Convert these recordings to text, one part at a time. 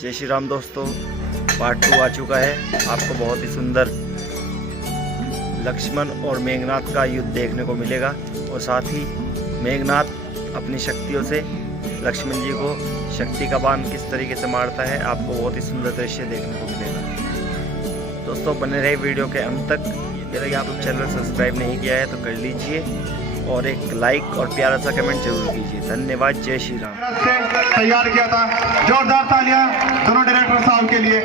जय श्री राम दोस्तों, पार्ट 2 आ चुका है। आपको बहुत ही सुंदर लक्ष्मण और मेघनाथ का युद्ध देखने को मिलेगा और साथ ही मेघनाथ अपनी शक्तियों से लक्ष्मण जी को शक्ति का बाण किस तरीके से मारता है, आपको बहुत ही सुंदर दृश्य देखने को मिलेगा। दोस्तों बने रहे वीडियो के अंत तक। यदि आप चैनल सब्सक्राइब नहीं किया है तो कर लीजिए और एक लाइक और प्यारा सा कमेंट जरूर कीजिए। धन्यवाद। जय श्री राम। तैयार किया था, जोरदार तालियां दोनों डायरेक्टर साहब के लिए।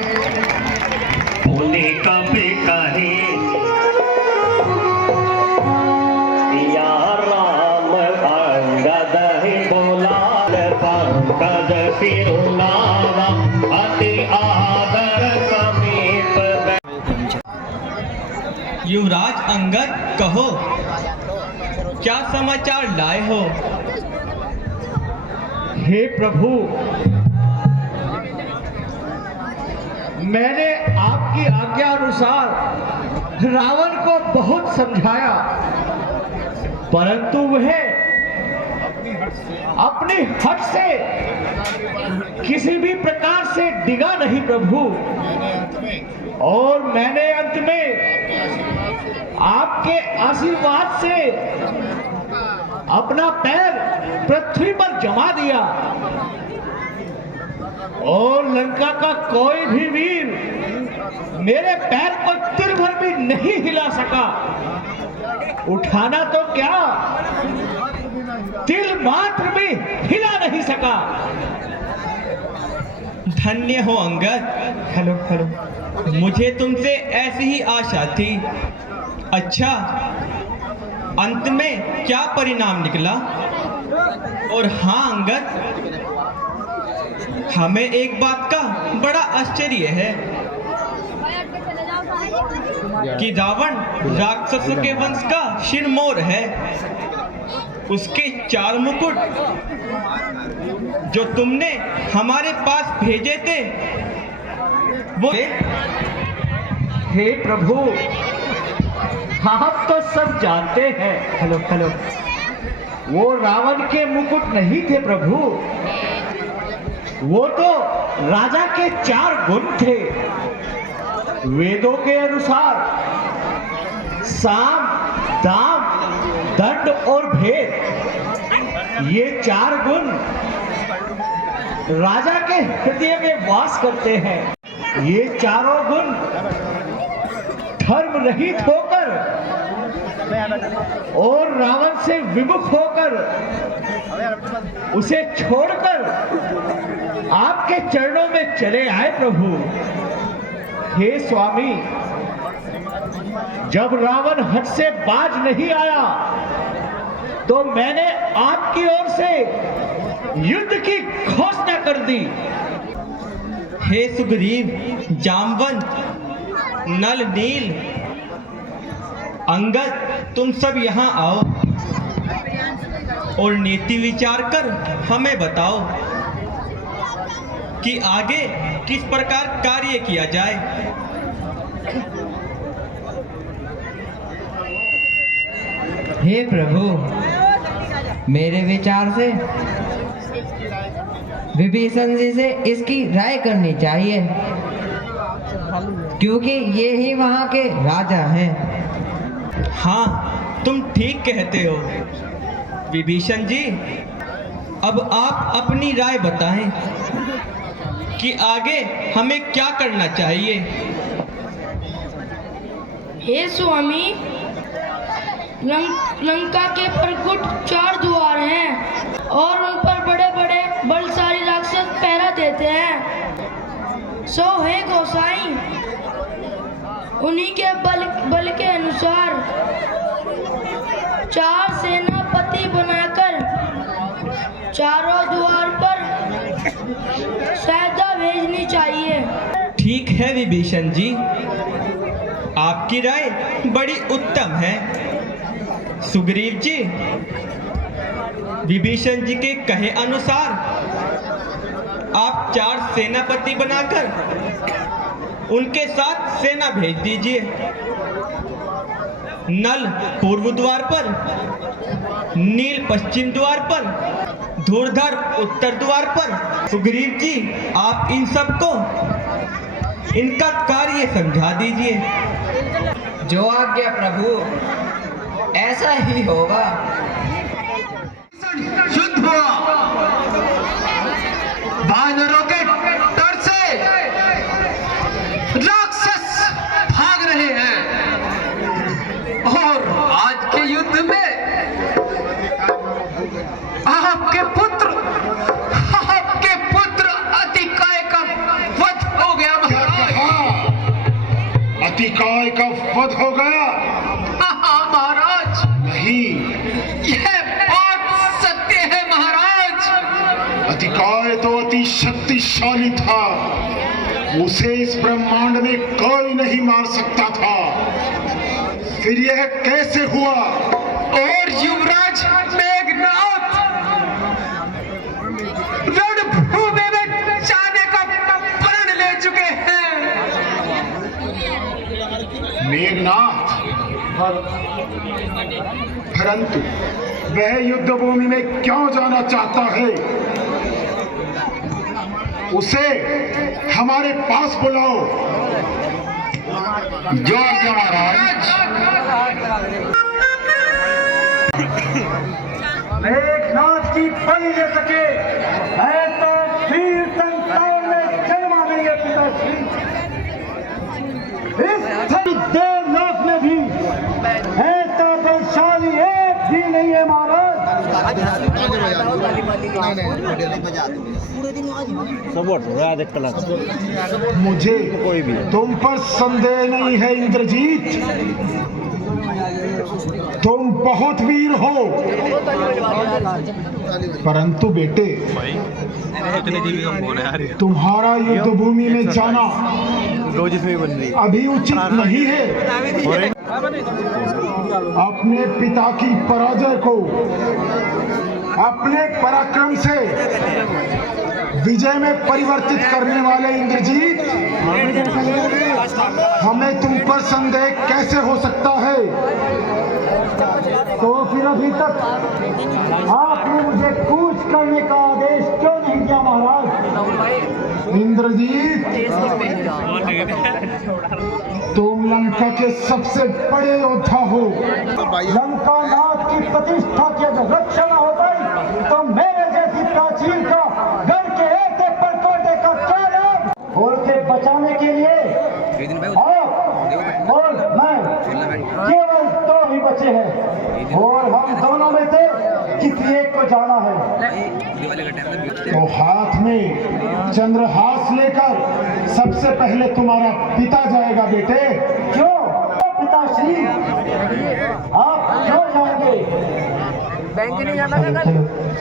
युवराज अंगद, कहो क्या समाचार लाए हो? हे प्रभु, मैंने आपकी आज्ञा अनुसार रावण को बहुत समझाया, परंतु वह अपनी हट से किसी भी प्रकार से डिगा नहीं प्रभु। और मैंने अंत में आपके आशीर्वाद से अपना पैर पृथ्वी पर जमा दिया और लंका का कोई भी वीर मेरे पैर पर तिल भर भी नहीं हिला सका। उठाना तो क्या, तिल मात्र भी हिला नहीं सका। धन्य हो अंगद। हेलो मुझे तुमसे ऐसी ही आशा थी। अच्छा, अंत में क्या परिणाम निकला? और हाँ अंगद, हमें एक बात का बड़ा आश्चर्य है कि रावण राक्षसों के वंश का शिरमौर है। उसके 4 मुकुट जो तुमने हमारे पास भेजे थे वो हे प्रभु, आप तो सब जानते हैं। हेलो वो रावण के मुकुट नहीं थे प्रभु, वो तो राजा के 4 गुण थे। वेदों के अनुसार साम, दाम, दंड और भेद, ये 4 गुण राजा के हृदय में वास करते हैं। ये चारों गुण धर्म रहित होकर और रावण से विमुख होकर उसे छोड़कर आपके चरणों में चले आए प्रभु। हे स्वामी, जब रावण हट से बाज नहीं आया तो मैंने आपकी ओर से युद्ध की घोषणा कर दी। हे सुग्रीव, जामवंत, नल, नील, अंगद, तुम सब यहाँ आओ और नीति विचार कर हमें बताओ कि आगे किस प्रकार कार्य किया जाए। हे प्रभु, मेरे विचार से विभीषण जी से इसकी राय करनी चाहिए, क्योंकि ये ही वहाँ के राजा हैं। हाँ, तुम ठीक कहते हो विभीषण जी। अब आप अपनी राय बताएं कि आगे हमें क्या करना चाहिए। हे स्वामी, लंका के प्रकुट 4 द्वार हैं और उन पर बड़े बड़े बलशाली राक्षस पहरा देते हैं। सो हे गोसाई, उन्हीं के बल के अनुसार 4 सेनापति बनाकर चारों द्वार पर सहायता भेजनी चाहिए। ठीक है विभीषण जी, आपकी राय बड़ी उत्तम है। सुग्रीव जी, विभीषण जी के कहे अनुसार आप 4 सेनापति बनाकर उनके साथ सेना भेज दीजिए। नल पूर्व द्वार पर, नील पश्चिम द्वार पर, धुरधर उत्तर द्वार पर। सुग्रीव जी, आप इन सबको इनका कार्य समझा दीजिए। जो आज्ञा प्रभु, ऐसा ही होगा। युद्ध हुआ, वानरों के डर से राक्षस भाग रहे हैं और आज के युद्ध में आपके पुत्र अतिकाय का वध हो गया महाराज। अतिकाय का वध हो गया? हाँ महाराज। नहीं, यह बात सत्य है महाराज। अतिकाय तो अति शक्तिशाली था, उसे इस ब्रह्मांड में कोई नहीं मार सकता था। फिर यह कैसे हुआ? और युवराज मेघनाथ रणभूमि में जाने का प्रण ले चुके हैं। मेघनाथ, परंतु वह युद्ध भूमि में क्यों जाना चाहता है? उसे हमारे पास बुलाओ। जो महाराज। मेघनाथ की बलि ले सके ऐसा वीर संतान में जन्मा नहीं है पिताश्री। इस देवलोक में भी ऐसा बलशाली एक भी नहीं है महाराज। मुझे तुम पर संदेह नहीं है इंद्रजीत, तुम बहुत वीर हो, परंतु बेटे तुम्हारा युद्ध भूमि में जाना अभी उचित नहीं है। अपने पिता की पराजय को अपने पराक्रम से विजय में परिवर्तित करने वाले इंद्रजीत, हमें तुम पर संदेह कैसे हो सकता है? तो फिर अभी तक आपने मुझे कूच करने का आदेश क्यों नहीं दिया महाराज? इंद्रजीत, तुम लंका के सबसे बड़े योद्धा हो। लंका नाथ की प्रतिष्ठा की अगर रक्षा न हो पाई तो मेरे जैसी प्राचीन का घर के ऐसे परकोटे का क्या लाभ? और के बचाने के लिए आप और मैं केवल दो ही बचे हैं और हम दोनों में से किसी एक को जाना है। तो हाथ में चंद्रहास लेकर सबसे पहले तुम्हारा पिता जाएगा बेटे। क्यों पिताश्री, आप क्यों जाएंगे?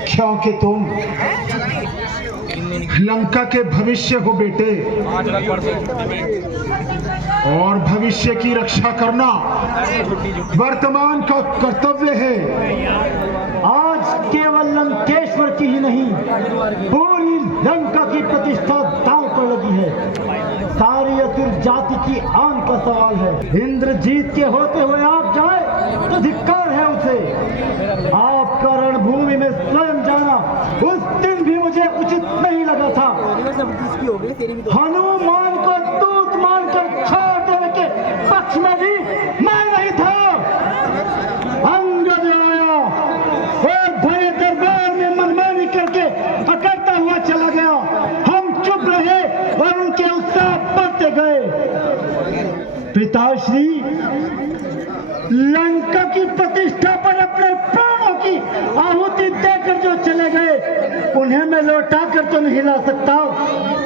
क्योंकि तुम लंका के भविष्य हो बेटे, और भविष्य की रक्षा करना वर्तमान का कर्तव्य है। आज केवल लंकेश्वर की ही नहीं, पूरी लंका की प्रतिष्ठा दांव पर लगी है। सारी असुर जाति की आन का सवाल है। इंद्रजीत के होते हुए आप जाए तो धिक्कार है उसे। आपका रणभूमि में स्वयं जाना उस दिन भी मुझे उचित नहीं लगा था। हनुमान को दूत मानकर छोड़ देने के पक्ष में भी मैं नहीं था। अंगद आया और भरे दरबार में मनमानी करके पकड़ता हुआ चला गया। हम चुप रहे और उनके उत्साह बढ़ते गए। पिताश्री, लंका की प्रतिष्ठा पर अपने प्राणों की आहुति देकर जो चले गए उन्हें मैं लौटा कर तो नहीं ला सकता,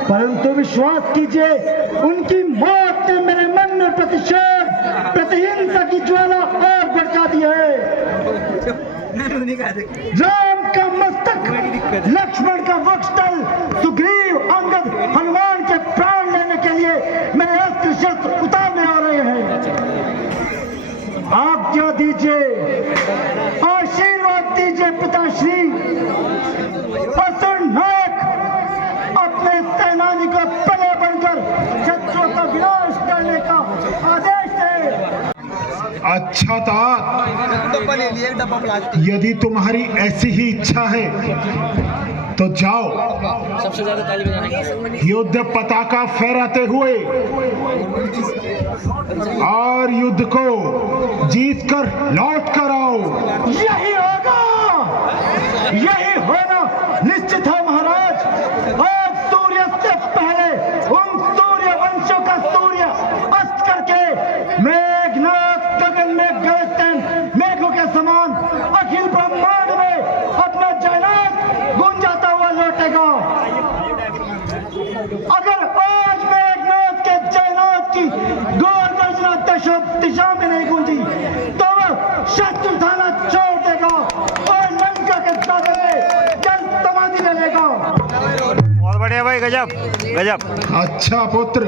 परंतु विश्वास कीजिए उनकी मौत ने मेरे मन में प्रतिशोध, प्रतिहिंसा की ज्वाला और भड़का दी है। राम का मस्तक, लक्ष्मण का वक्षस्थल, सुग्रीव, अंगद, हनुमान के प्राण लेने के लिए मेरे अस्त्र शस्त्र उतारने आ रहे हैं। आज्ञा दीजिए, आशीर्वाद दीजिए पिताश्री। असुर नायक अपने सेनानी को पले बनकर शत्रुओं का विनाश करने का आदेश दे। अच्छा तात, यदि तुम्हारी ऐसी ही इच्छा है तो जाओ, युद्ध पताका फहराते हुए और युद्ध को जीतकर लौट कर आओ। यही होगा, यही होना निश्चित है महाराज। आज सूर्य से पहले उन सूर्य वंशों का सूर्य अस्त करके मेघनाथ गगन में गरजते मेघों के समान अखिल ब्रह्मांड में अपना जयनाद गुंजाता हुआ लौटेगा। अगर आज मेघनाथ के जयनाद की गौर गर्जना दिशा में नहीं गूंजी तो वह शस्त्र उठाना छोड़ देगा और लंका के सागर में जल समाधि ले लेगा। बहुत बढ़िया भाई, गजब गजब। अच्छा पुत्र,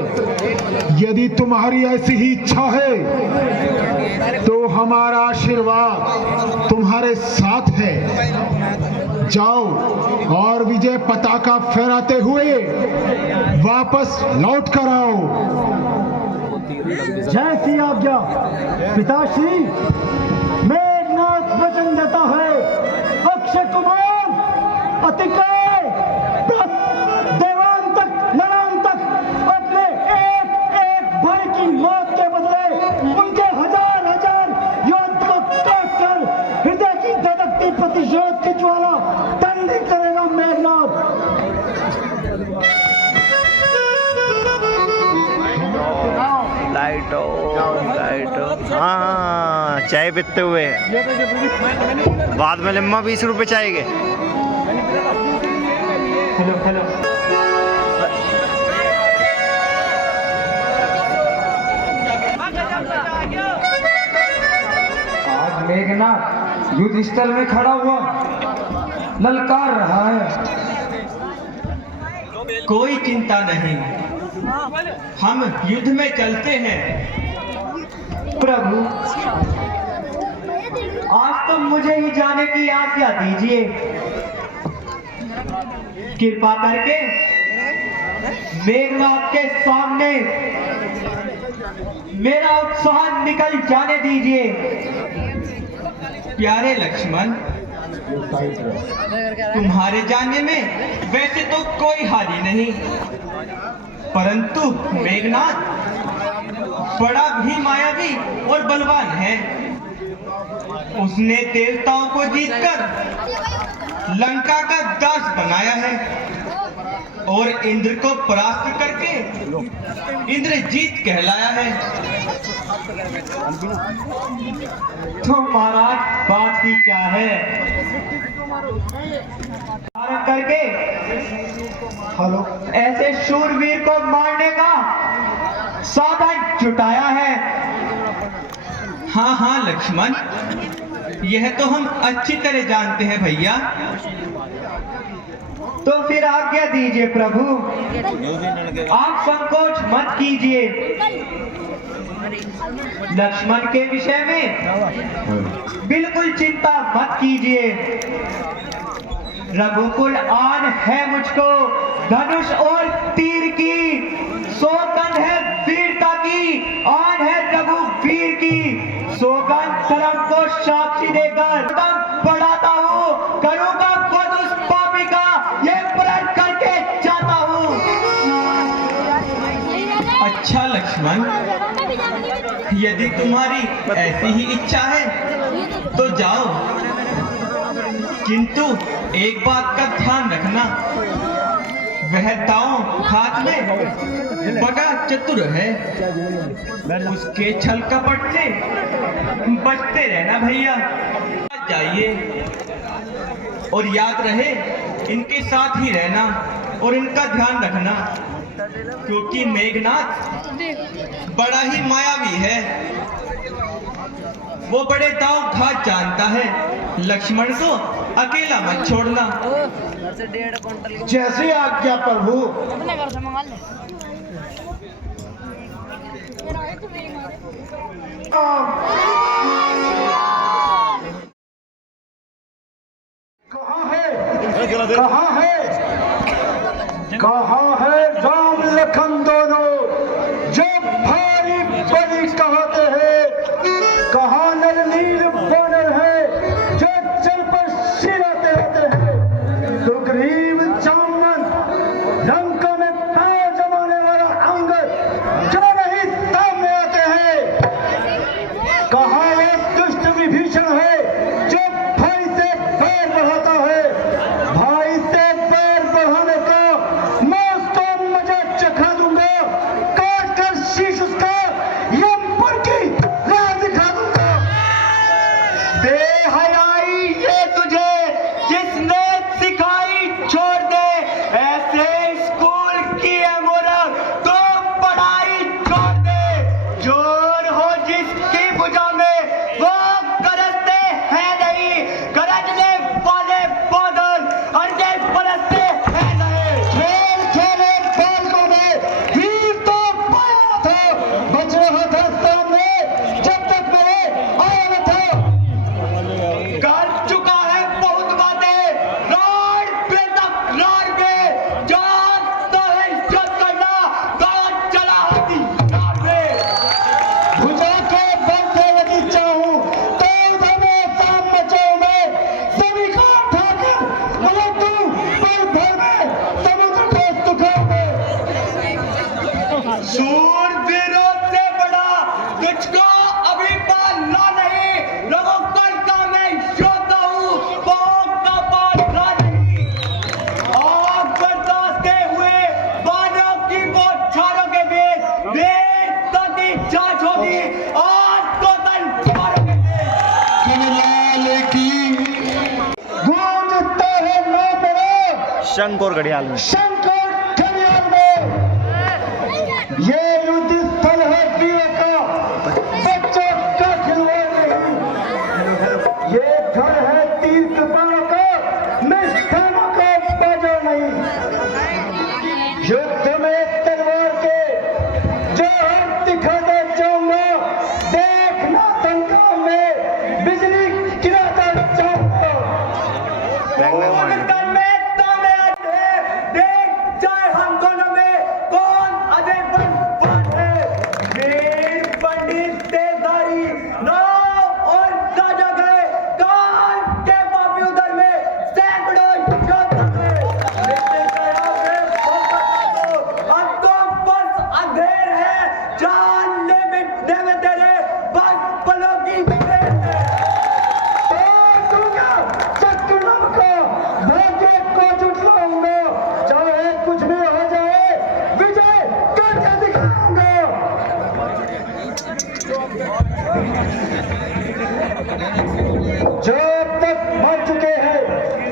यदि तुम्हारी ऐसी ही इच्छा है तो हमारा आशीर्वाद तुम्हारे साथ है। जाओ और विजय पताका फहराते हुए वापस लौट कर आओ। जय श्री आज्ञा पिताश्री। मेघनाथ वचन देता है, अक्षय कुमार अतिकाय देवान तक नरान तक अपने एक एक भाई की मौत के बदले उनके हजार हजार योद्ध को काट कर हृदय की धड़कती प्रतिशोध की ज्वाला ठंडी करेगा मेघनाथ। लाइटो लाइटो, हाँ चाय पीते हुए बाद में लम्मा 20 रुपए चाय के। आज मेघनाथ युद्ध स्थल में खड़ा हुआ ललकार रहा है। कोई चिंता नहीं, हम युद्ध में चलते हैं। प्रभु, आज तो मुझे ही जाने की आज्ञा दीजिए। कृपा करके मेघनाथ के सामने मेरा उत्साह निकल जाने दीजिए। प्यारे लक्ष्मण, तुम्हारे जाने में वैसे तो कोई हानि नहीं, परंतु मेघनाथ बड़ा भी मायावी और बलवान है। उसने देवताओं को जीतकर लंका का दास बनाया है और इंद्र को परास्त करके इंद्रजीत कहलाया है। तो महाराज बात ही क्या है, करके ऐसे शूरवीर को मारने का साधन जुटाया है। हाँ हाँ लक्ष्मण, यह तो हम अच्छी तरह जानते हैं भैया। तो फिर आज्ञा दीजिए प्रभु, आप संकोच मत कीजिए। लक्ष्मण के विषय में बिल्कुल चिंता मत कीजिए। रघुकुल आन है मुझको धनुष और तीर की, सौगंध है वीरता की, आन है रघुवीर की। सौगंध धर्म को साक्षी देकर कदम बढ़ाता हूँ, करूँगा खुद उस पापी का ये प्रण करके जाता हूँ। अच्छा लक्ष्मण, यदि तुम्हारी ऐसी ही इच्छा है तो जाओ, किंतु एक बात का ध्यान रखना, वह दांव खात में बड़ा चतुर है, उसके छल कपट से बचते रहना भैया। जाइए और याद रहे इनके साथ ही रहना और इनका ध्यान रखना, क्योंकि मेघनाथ बड़ा ही मायावी है, वो बड़े दांव घात जानता है। लक्ष्मण को अकेला मत छोड़ना। जैसे आज्ञा प्रभु। अपने घर से मंगा ले। कहाँ है राम लखन दोनों जो भारी बलि कहते हैं? कहाँ सूरवीरों से बड़ा तुझको अभी पाला नहीं। रघुकुल का मैं योद्धा हूँ, पाँव का पाला नहीं। आग बरसाते हुए बादलों की बौछारों के बीच वीरता की जांच होगी। आज तो तलवारों के बीच जनरल की गूंजता है नाम मेरा शंख और घड़ियाल में शंकर घड़ियाल में। ये युद्ध स्थल है वीरों का, बच्चों का खिलवाड़ नहीं। ये घर है तीर कपालों का, मिष्ठानों का बाजार नहीं। युद्ध में तलवार के जौहर दिखाता जाऊंगा, देखना संग्राम में बिजली गिराता जाऊंगा। बैग में मार लो। तन में ताने आते, देख जाए हम दोनों में कौन अधिक बलवान है। वीर पंडित तेजारी नाव और राजा गए, कान के पापी उधर में सैकड़ों योद्धा थे। लेते गया वे मोहब्बत को, अब तो बस अंधेर है, जान ले मिटने में तेरे बस पलों की देर है। भाग्य को जुटलाऊंगा, चाहे कुछ भी हो जाए, विजय करके दिखाऊंगा। जो अब तक मर चुके हैं,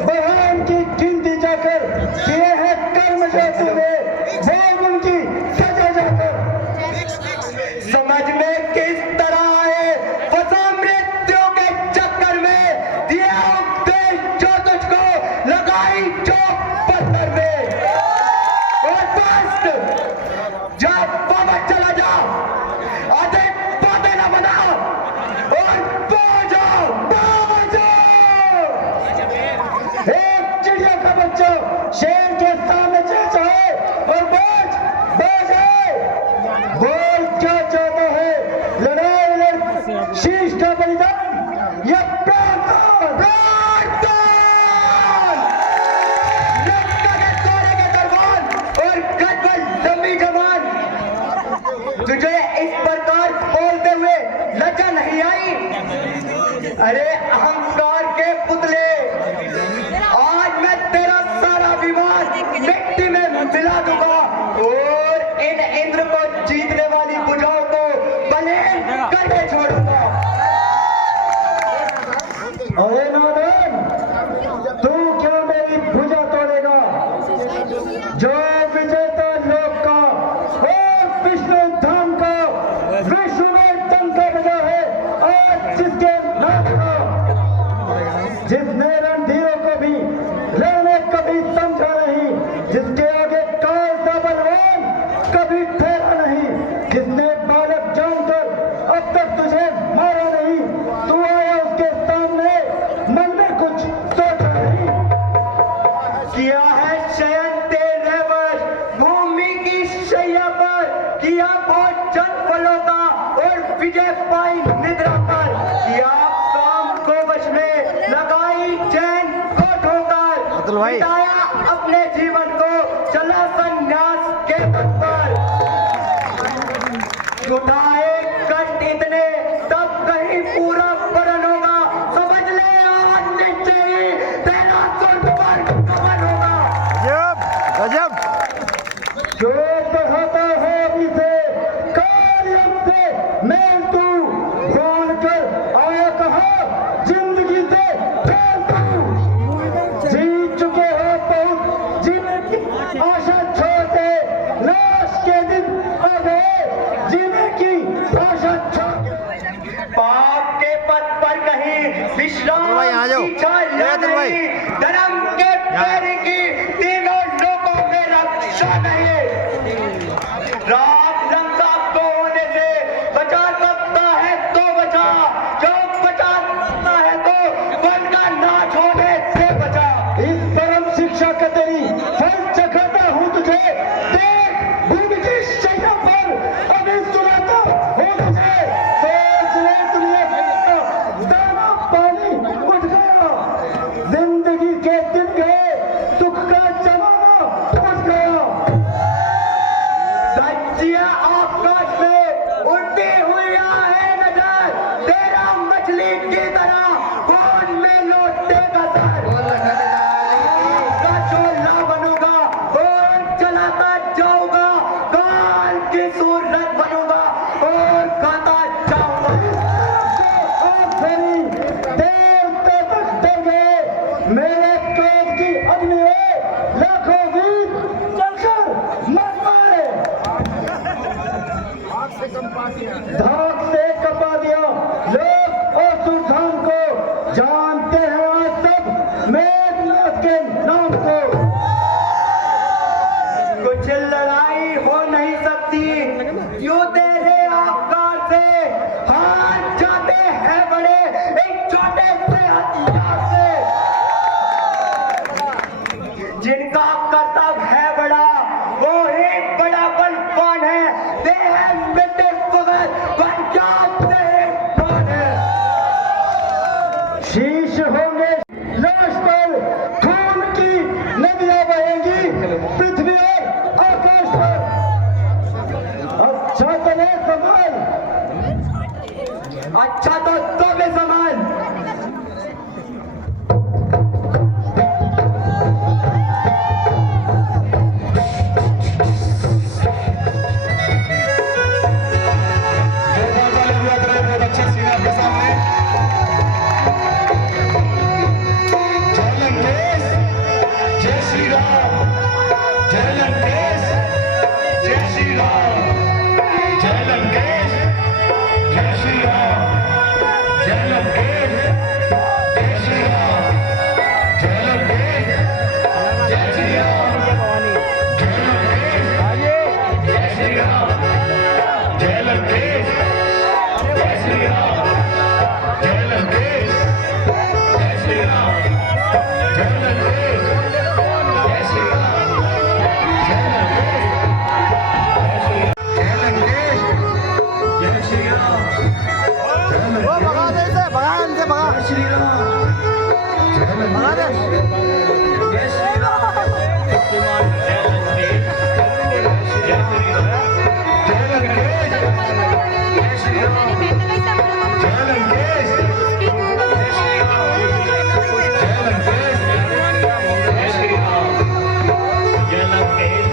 बहन की गिनती जाकर किए हैं कर्म जो तूने, वो उनकी सजा जाकर। समझ में किस तरह आए फंसा मृत्यु के चक्कर में, दिया उपदेश जो तुझको लगाई चौक पत्थर में। और बस जा बाबा चला जा, अधिक बातें न बनाओ और पहुंचो जाओ। एक चिड़िया का बच्चा शेर के सामने चेचाए और बोझ है। बोल क्या चाहता है, लड़ाई लड़ शीश का बलिदान या प्राणदान? और कदबल लंबी जवान, तुझे इस प्रकार बोलते हुए लज्जा नहीं आई? अरे अहंकार के पुतले, आज मैं तेरा सारा विमान मिट्टी में मिला दूंगा और इन इंद्र को जीतने वाली भुजाओं को बलेन करके छोड़ूंगा। अरे नादान, तू क्या मेरी भुजा तोड़ेगा? जो विजेता लोक का और विष्णु धाम का विश्व में डंका बजा है, आज जिसके नाम का, जिसने रणधीरों को भी लड़ने कभी समझा नहीं, जिसके आगे काल सा बलवान कभी ठहरा नहीं, जिसने बालक जानकर अब तक तुझे मारा नहीं, तू आया उसके सामने, मन में कुछ सोचा नहीं। किया है शयन तेरे वश भूमि की शैया पर, किया भोजन फलों का और विजय पाई निद्रा पर, किया काम को वश में लगाई चैन को ठोकर, अतुल भाई। बिताया अपने जीवन को चला संन्यास के पथ पर। उठाए कष्ट इतने तब कहीं पूरा परण होगा, समझ ले आज निश्चय ही तेरा स्वर्ग पर गमन होगा। गजब गजब। जो बढ़ाता है इसे कालियम से मेल तू, भूल कर आया कहा जिंदगी से फेल तू। जीत चुके हो बहुत, जीने की आशा छोड़ दे, लाश के दिन आ गए, जीने की आशा छोड़ दे। पाप के पथ पर कहीं विश्राम अतुल भाई, यहाँ आ जाओ। की छाया अतुल भाई। नहीं, धर्म के पैर की तीनों लोगों में रक्षा नहीं। राम रंग को होने से बचा सकता है तो बचा, जो बचा सकता है तो वन का नाश होने से बचा। इस परम शिक्षा का तेरी फल चखाता हूँ तुझे, देख भूमि की शैया पर अभी सुनाता हूँ तुझे। सोच ले दुनिया का दाना पानी उठ गया, यूं तेरे आकार से हाथ जाते हैं बड़े एक छोटे से हथियार से। जिनका कर्तव्य है बड़ा वो ही बड़ा बलवान है। दे है मिट्टी सुगंध पंजाब से कौन है। शीश होंगे लाश पर, खून की नदियां बहेंगी पृथ्वी और आकाश पर। अच्छा तो नहीं संभाल, अच्छा तो भी समान। बहुत अच्छा सीन आपके सामने। जय लंकेश, जय श्री राम। जय लंकेश, जय श्री राम। जय लंकेश, जय श्री राम। जय लंकेश, जय श्री राम। जय लंकेश, जय श्री राम। जय लंकेश, जय श्री राम। जय लंकेश, जय श्री राम। जय लंकेश, जय श्री राम। जय लंकेश, जय श्री राम। जय लंकेश, जय श्री राम। वो भगा दे इसे, भगा इनसे, भगा। जय श्री राम। भगा दे। जय श्री राम। जय लंकेश, जय श्री राम। जय लंकेश, जय श्री राम। जय लंकेश, जय श्री राम। जय लंकेश, जय श्री राम। जय लंकेश,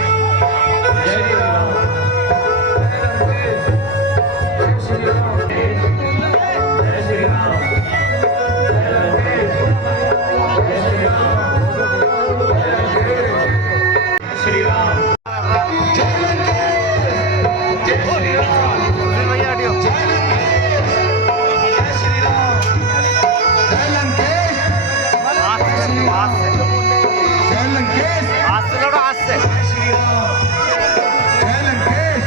जय श्री राम। जय श्री राम। जय श्री राम। जय लंकेश, जय श्री राम। श्री राम। जय लंकेश, जय श्री राम। भैया हटियो। जय लंकेश, जय श्री राम। जय लंकेश, हाथ से हाथ से जय लंकेश, हाथ से लड़ो, हाथ से। जय श्री राम। जय लंकेश,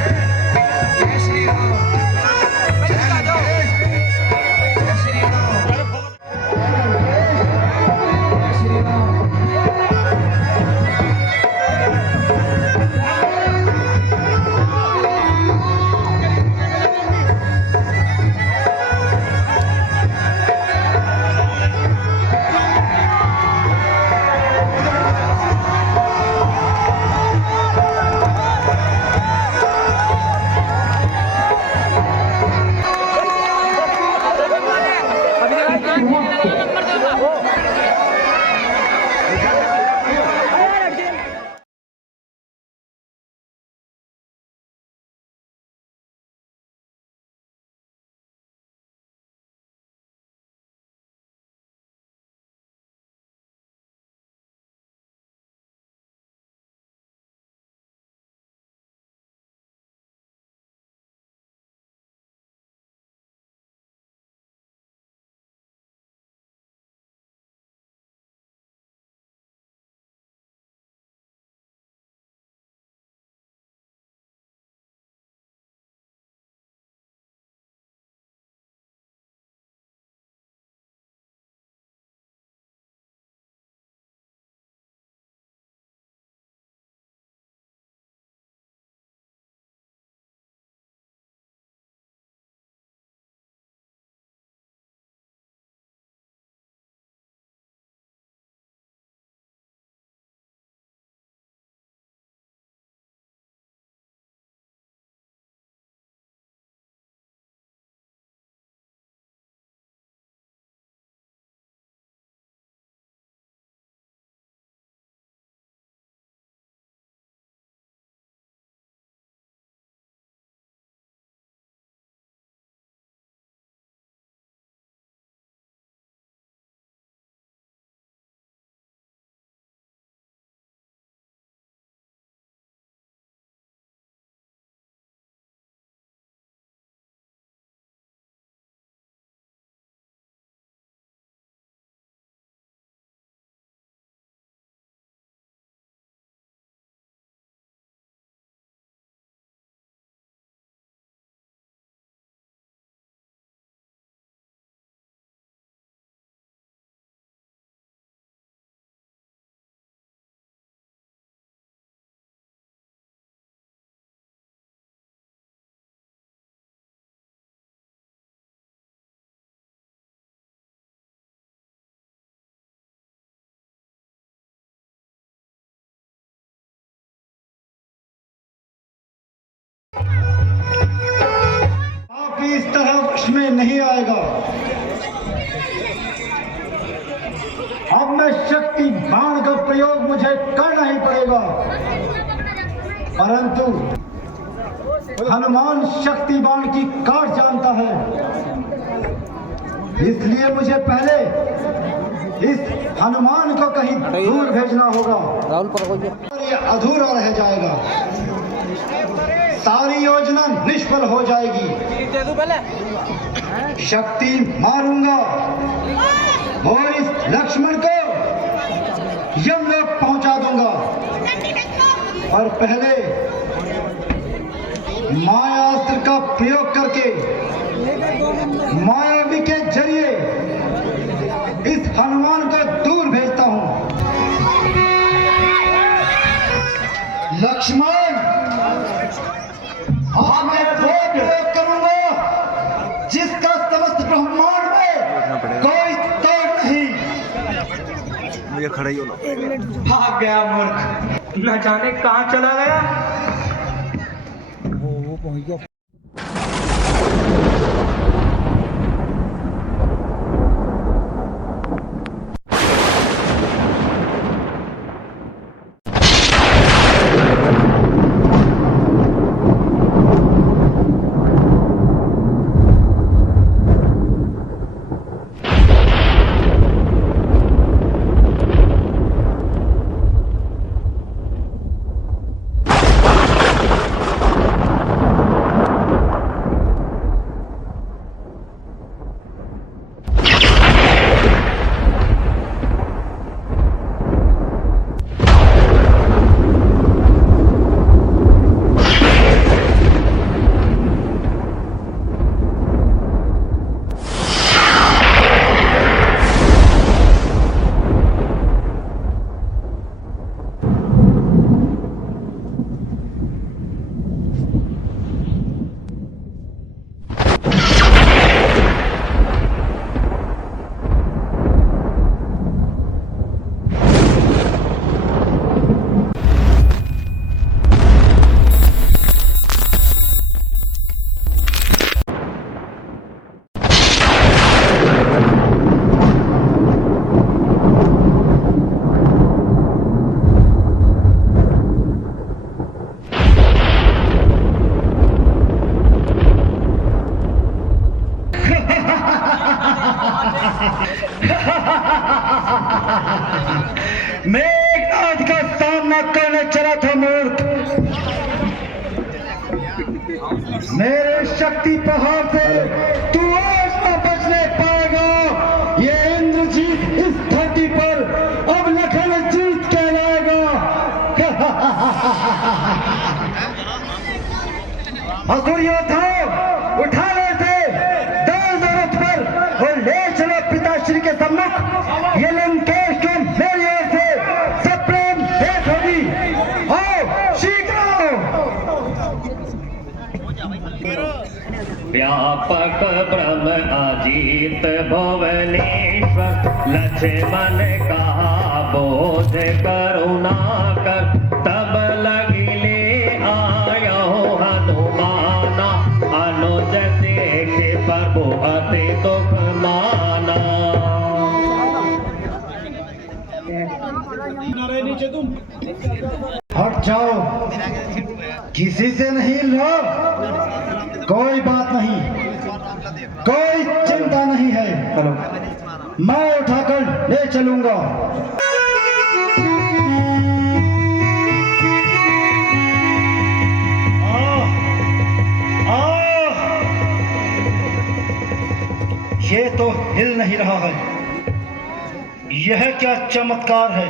जय श्री राम। जय लंकेश, जय श्री राम। जय श्री राम। पापी इस तरह वश में नहीं आएगा। अब मैं शक्ति बाण का प्रयोग मुझे करना ही पड़ेगा, परंतु हनुमान शक्ति बाण की काट जानता है, इसलिए मुझे पहले इस हनुमान को कहीं दूर भेजना होगा और ये अधूरा रह जाएगा, सारी योजना निष्फल हो जाएगी। शक्ति मारूंगा और इस लक्ष्मण को यमलोक पहुंचा दूंगा, और पहले मायास्त्र का प्रयोग करके मायावी के जरिए इस हनुमान को दूर भेजता हूं। लक्ष्मण, अब मैं वो प्रयोग करूंगा जिसका समस्त ब्रह्मांड में कोई तोड़ नहीं। मुझे खड़ा ही होना। भाग गया मूर्ख, न जाने कहां चला गया। वो पहुंच गया। मेघनाद का सामना करने चला था मूर्ख। मेरे शक्ति पहाड़ से तू आज न बचने पाएगा। ये इंद्रजीत इस धरती पर अब लखन जीत कहलाएगा। असुर योद्धाओं, उठा ले से दल जरूरत पर और ले चलो पिताश्री के सम्मुख। ये लंकेश को मेरी ओर से सप्रेम भेंट होगी। आओ शीघ्र आओ। व्यापक ब्रह्म अजीत भुवनेश्वर लक्ष्मण का बोध करुणा कर तब लगिले आयो हनुमाना अनुज देखे प्रभु अति दुख माना। हट जाओ, किसी से नहीं लो। कोई बात नहीं, कोई चिंता नहीं है। मैं उठाकर ले चलूंगा। ये तो हिल नहीं रहा है। यह क्या चमत्कार है।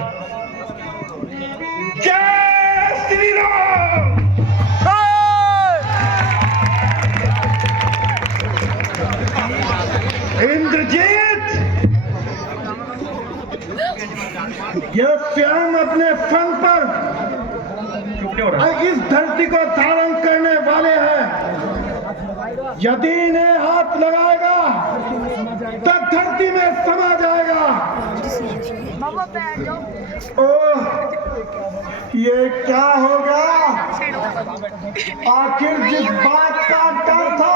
जय श्री राम। इंद्रजीत, यह स्वयं अपने फन पर इस धरती को धारण करने वाले हैं। यदि इन्हें हाथ लगाएगा तब धरती में समा जाएगा। ओह, ये क्या हो गया? आखिर जिस बात का डर था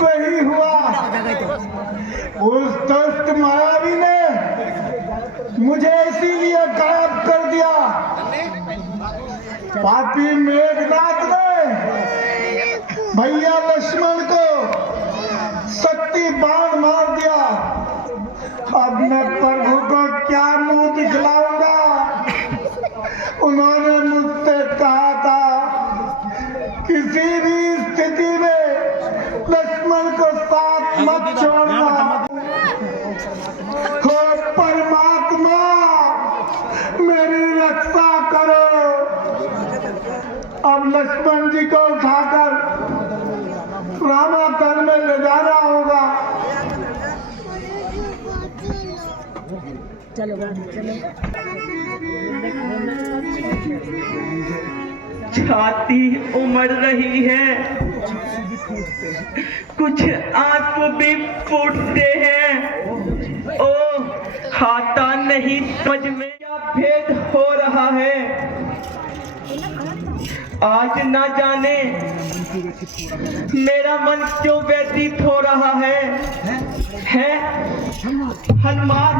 वही हुआ। उस दुष्ट मायावी ने मुझे इसीलिए गायब कर दिया। पापी मेघनाथ ने भैया लक्ष्मण को शक्ति बाण मार दिया। अब मैं प्रभु को क्या मुंह दिखलाऊंगा? उन्होंने मुझसे कहा था किसी भी स्थिति में लक्ष्मण को साथ मत छोड़ना। हो परमात्मा, मेरी रक्षा करो। अब लक्ष्मण जी को उठाकर रामागढ़ में ले जाना होगा। चलो चलो। छाती उमड़ रही है, कुछ आंसू भी फूटते हैं। ओ खाता नहीं समझ में क्या भेद हो रहा है। आज ना जाने मेरा मन क्यों व्यतीत हो रहा है हनुमान,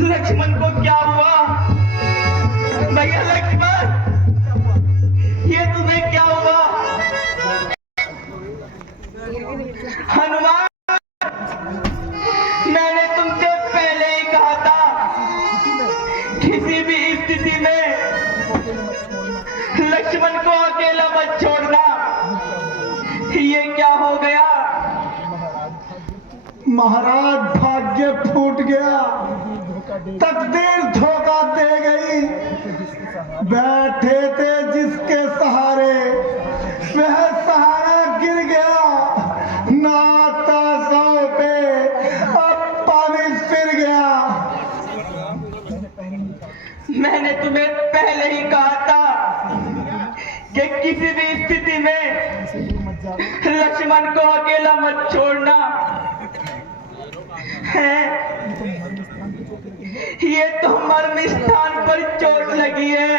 लक्ष्मण को क्या हुआ? भैया लक्ष्मण, ये तुम्हें क्या हुआ? हनुमान, मैंने तुमसे पहले ही कहा था किसी भी स्थिति में लक्ष्मण को अकेला मत छोड़ना। ये क्या हो गया? महाराज, भाग्य फूट गया, तकदीर धोखा दे गई। बैठे थे जिसके सहारे वह सहारा गिर गया। नाता सौ पे अब पानी फिर गया। मैंने तुम्हें पहले ही कहा था कि किसी भी स्थिति में लक्ष्मण को अकेला मत छोड़ना है। ये तो मर्म स्थान पर चोट लगी है।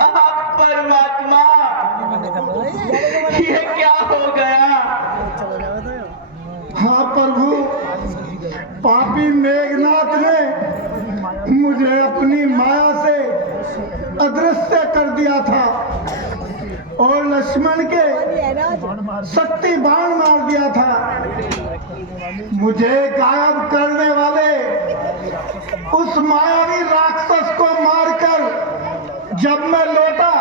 आप परमात्मा, ये क्या हो गया? हाँ प्रभु, पापी मेघनाथ ने मुझे अपनी माया से अदृश्य कर दिया था और लक्ष्मण के शक्ति बाण मार दिया था। मुझे गायब करने वाले उस मायावी राक्षस को मारकर जब मैं लौटा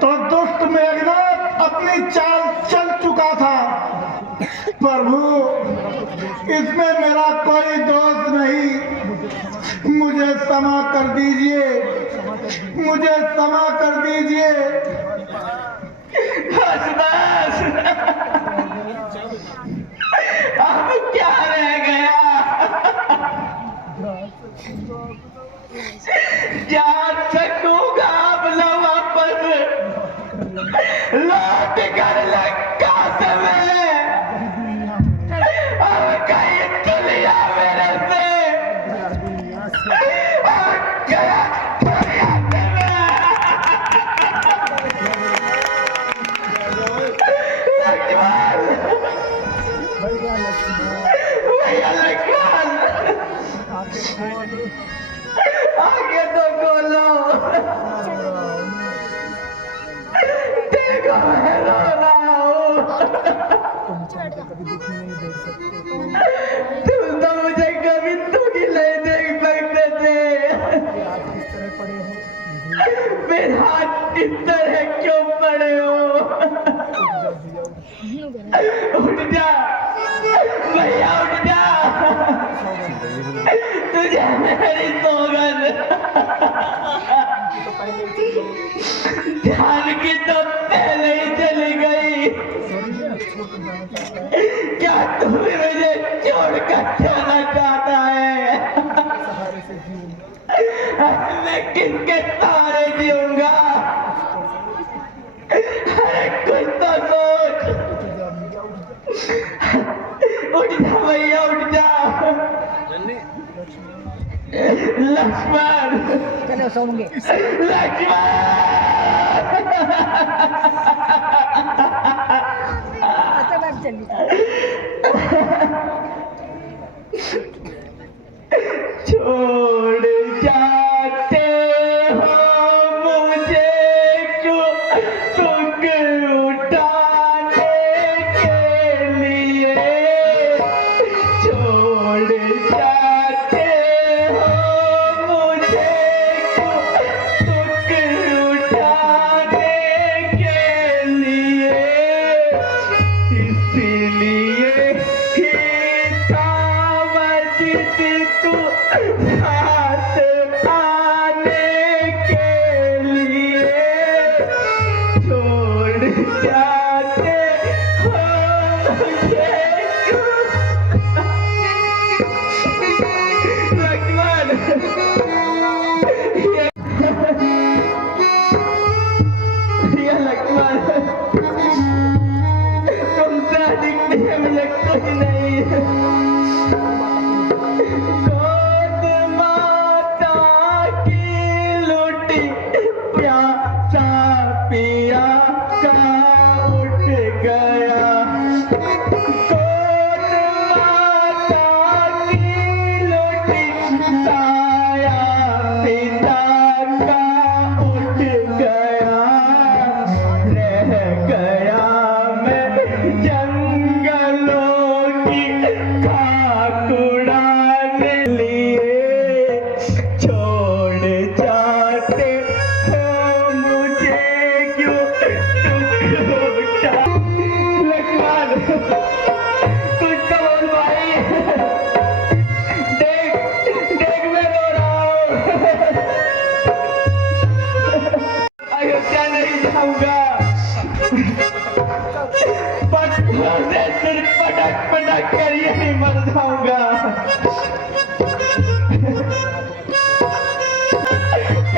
तो दुष्ट मेघनाथ अपनी चाल चल चुका था। प्रभु, इसमें मेरा कोई दोष नहीं। मुझे क्षमा कर दीजिए, मुझे क्षमा कर दीजिए। बस बस, अब क्या रह गया? जा सकूंगा अब न वापस लौट कर लंका से मैं। अब कहीं तुलिया मेरे से, अब गया तुलिया से मैं। भैया लक्ष्मण, आगे तो खोलो। देखो मैं रो रहा हूँ। तुम तो मुझे कभी दुखी नहीं देख सकते थे। मेरे हाथ इस तरह क्यों पड़े हो? उठ जा भैया, उठ जा। तुझे मेरी सौगंध। जानकी तो पहले ही चली गई, क्या तू भी मुझे छोड़कर जाना चाहता है? मैं किसके सहारे जीऊंगा? अरे कुछ तो सोच। उठ जा भैया, उठ जा। लक्ष्मण चलो सोएंगे। छोड़ जाते हो मुझे क्यों तुक उठाने के लिए, छोड़ जाते हो मुझे क्यों तुक उठाने के लिए, इसीलिए ही था मस्जिद तू साथ आने के लिए, छोड़ जाते हो मुझे क्यों। लक्ष्मण ये लक्ष्मण तुमसे अधिक प्रिय मुझे कुछ नहीं है। गोद माता की लुटी प्यासा पिया का उठ गया, गोद माता की लुटी साया पिता का उठ गया, रह गया मैं जंगलों की खाक उड़ाने लिए, छोड़ जाते हो मुझे क्यों तुक उठा। लक्ष्मण कुछ तो बोल भाई, देख मैं रो रहा हूँ। अयोध्या नहीं जाऊंगा, पटना से सिर पटक पटक कर यही मर जाऊंगा।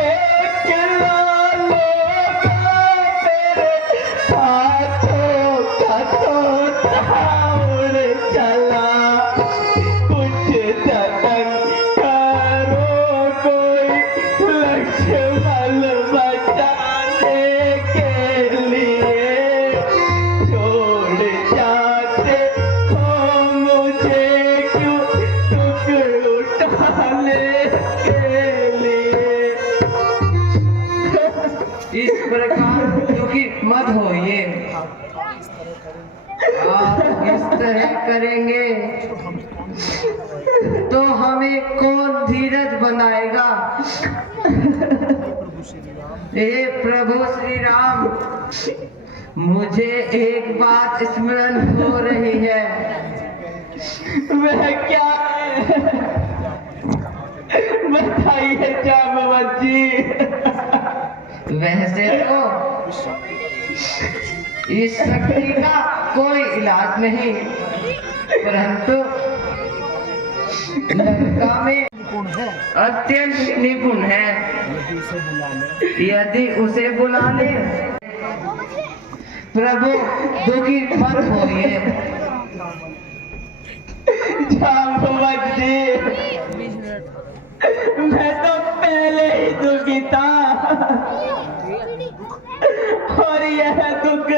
एक लालो मेरे हाथों का तोता उड़ चला, कुछ जतन करो कोई लक्ष्मण बचाने के लिए, छोड़ जाते हो मुझे क्यों तुक उठाने के लिए। इस प्रकार दुखी मत होइए, आप इस तरह करेंगे तो हमें कौन धीरज बनाएगा। हे प्रभु श्री राम, मुझे एक बात स्मरण हो रही है। वह क्या है बताइए जामवंत जी। वैसे तो इस शक्ति का कोई इलाज नहीं, परंतु लंका में अत्यंत निपुण है। यदि उसे बुला ले, प्रभु दुखी मत होइए। जामवंत जी, मैं तो पहले ही दुखी था और यह दुख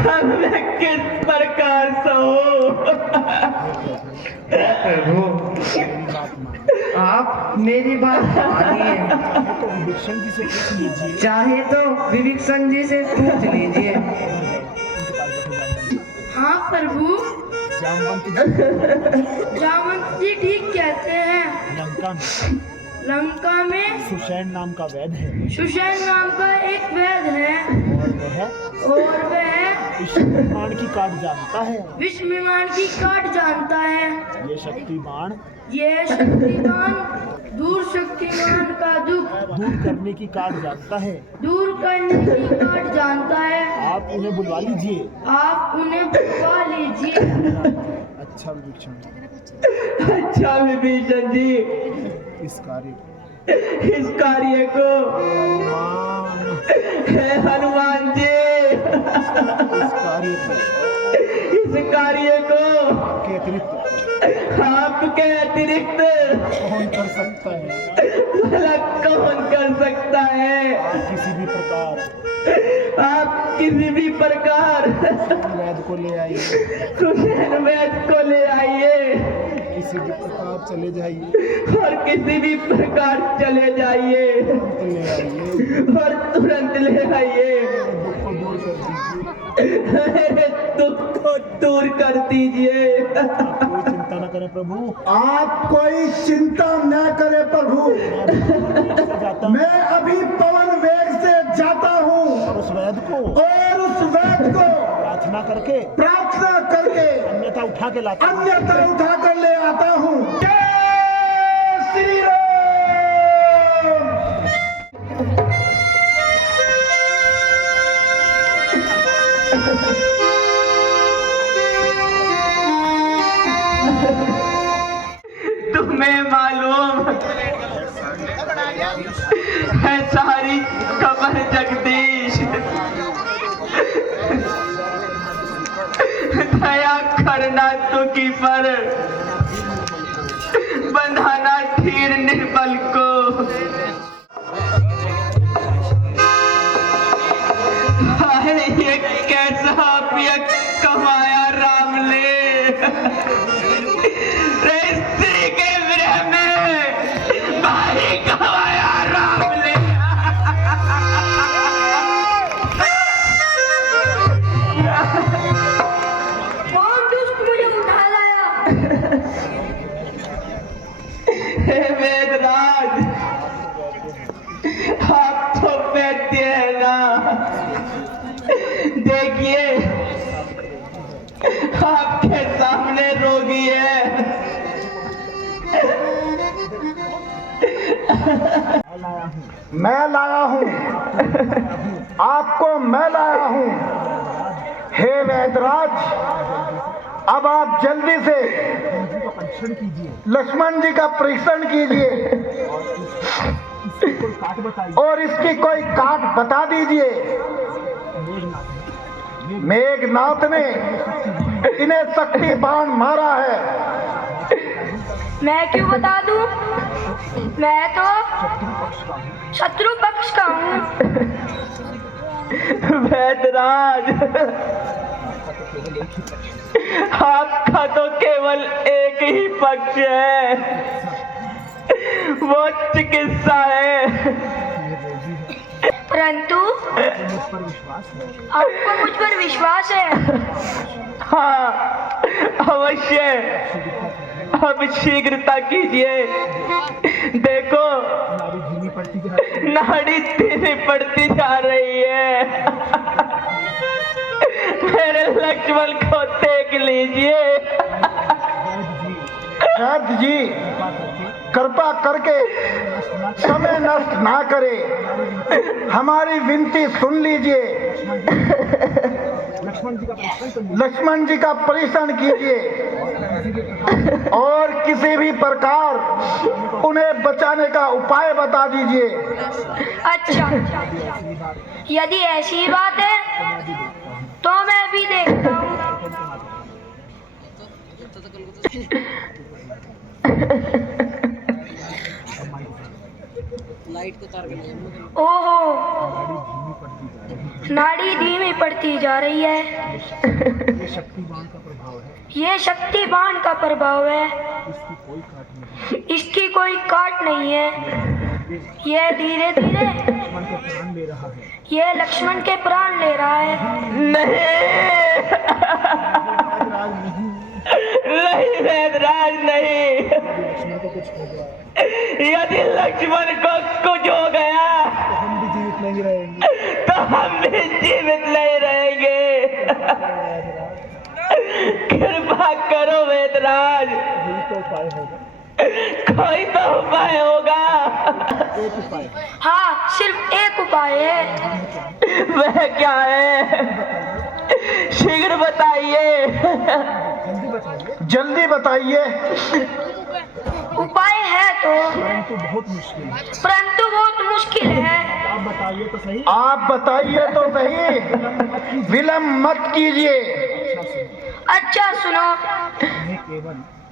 हमने किस प्रकार सहूं। प्रभु आप मेरी बात मानिए, चाहे तो विभीषण जी से पूछ लीजिए। हाँ प्रभु, जामवंत जी ठीक कहते हैं। लंका में सुषैण नाम का वैद है, सुषैण नाम का एक वैद है, और वह विश्व विमान की काट जानता है। विश्व विमान की काट जानता है। ये शक्तिमान दूर शक्तिमान का दुख दूर करने की काट जानता है। दूर करने की काट जानता है। आप उन्हें बुलवा लीजिए। आप उन्हें बुलवा लीजिए। अच्छा विभीषण, अच्छा विभीषण जी, इस कार्य को हनुमान, हे हनुमान जी, इस कार्य इस कार्य को के अतिरिक्त आपके अतिरिक्त कौन कर सकता है? भला कौन कर सकता है? किसी भी प्रकार आप किसी भी प्रकार वैद को ले आइए, हुसैन वैद को ले आइए किसी भी प्रकार चले जाइए, और किसी भी प्रकार चले जाइए ले आइए, और तुरंत ले आइए। दुख को दूर कर दीजिए। मेरे दुख को दूर कर दीजिए। कोई चिंता न करें प्रभु, आप कोई चिंता न करें प्रभु, मैं अभी पवन वेग से जाता हूँ उस वैद को और उस वैद को प्रार्थना करके अन्यथा उठा के लाता हूं। अन्यथा उठा कर ले आता हूँ। जय श्री राम। तुम्हें मालूम है सारी खबर जगदीश, दया करना दुखी पर, बंधाना धीर निर्बल को। ये कैसा पिया कमाया राम ने, स्त्री के विरह में भाई कमाया राम ने। कौन दुष्ट मुझे उठा लाया? हे वेदराज, आप तो वैद्य है ना, देखिए आपके सामने रोगी है। मैं लाया हूँ, आपको मैं लाया हूँ। हे वैदराज, अब आप जल्दी से लक्ष्मण जी का परीक्षण कीजिए और इसकी कोई काट बता दीजिए। मेघनाथ ने इन्हें शक्ति बाण मारा है। मैं क्यों बता दूं? मैं तो शत्रु पक्ष का हूँ। वैदराज, आपका तो केवल एक ही पक्ष है, वो चिकित्सा है। परंतु आपको मुझ पर विश्वास है? हाँ अवश्य, अब शीघ्रता कीजिए। देखो नाड़ी धीमी पड़ती जा रही है। मेरे लक्ष्मण को देख लीजिए। वैद्य जी, कृपा करके समय नष्ट ना करे, हमारी विनती सुन लीजिए। लक्ष्मण जी का परीक्षण कीजिए और किसी भी प्रकार उन्हें बचाने का उपाय बता दीजिए। अच्छा, यदि ऐसी बात है तो मैं भी देखता हूँ। ओहो, नाड़ी धीमी पड़ती जा रही है। ये शक्ति बाण का प्रभाव है। इसकी कोई काट नहीं है। ये धीरे धीरे ये लक्ष्मण के प्राण ले रहा है। नहीं वेदराज, नहीं। यदि लक्ष्मण को कुछ हो गया तो हम भी जीवित नहीं रहेंगे। कृपा करो वेदराज, कोई तो उपाय होगा। हाँ, सिर्फ एक उपाय है। वह क्या है? शीघ्र बताइए। जल्दी बताइए। उपाय है तो, परंतु बहुत मुश्किल है। आप बताइए तो सही, विलंब मत कीजिए। अच्छा सुनो,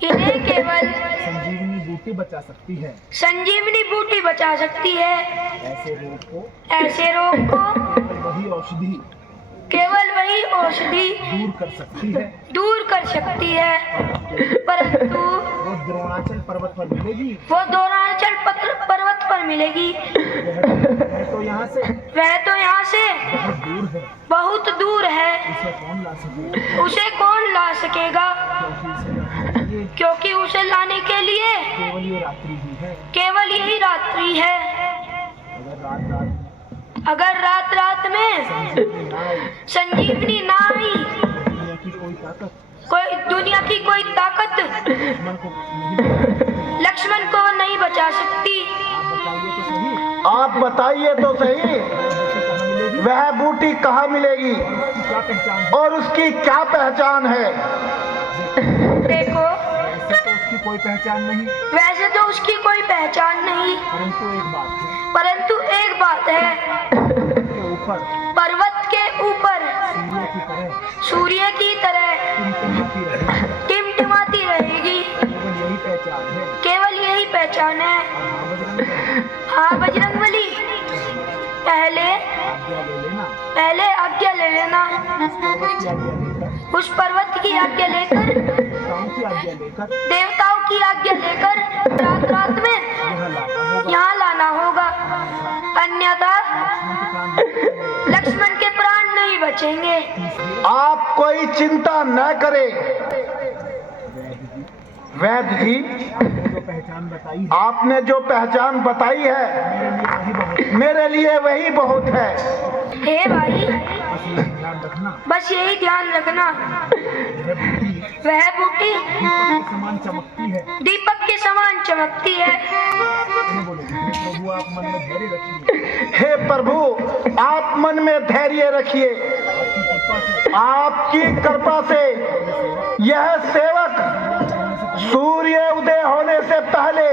इन्हें केवल संजीवनी बूटी बचा सकती है। संजीवनी बूटी बचा सकती है। ऐसे रोग को केवल वही औषधि दूर कर सकती है। परंतु वो द्रोणाचल पर्वत पर मिलेगी। वह तो यहाँ से बहुत दूर है। उसे कौन ला सकेगा? क्योंकि उसे लाने के लिए केवल यही रात्रि है। अगर रात में संजीवनी ना आई, दुनिया की कोई ताकत लक्ष्मण को नहीं बचा सकती। आप बताइए तो सही, वह बूटी कहाँ मिलेगी और उसकी क्या पहचान है? देखो, उसकी कोई पहचान नहीं। वैसे तो उसकी कोई पहचान नहीं, परंतु एक बात है, पर्वत के ऊपर सूर्य की तरह टिमटिमाती रहेगी। केवल यही पहचान है। हाँ बजरंगबली, पहले आज्ञा ले लेना। उस पर्वत की आज्ञा लेकर, देवताओं की आज्ञा लेकर रात में यहाँ लाना होगा, अन्यथा लक्ष्मण के प्राण नहीं बचेंगे। आप कोई चिंता न करें वैद्य जी, आपने जो पहचान बताई है मेरे लिए वही बहुत है। हे भाई, बस यही ध्यान रखना, वह बूटी दीपक के समान चमकती है। हे प्रभु, आप मन में धैर्य रखिए। आपकी कृपा से यह सेवक सूर्य उदय होने से पहले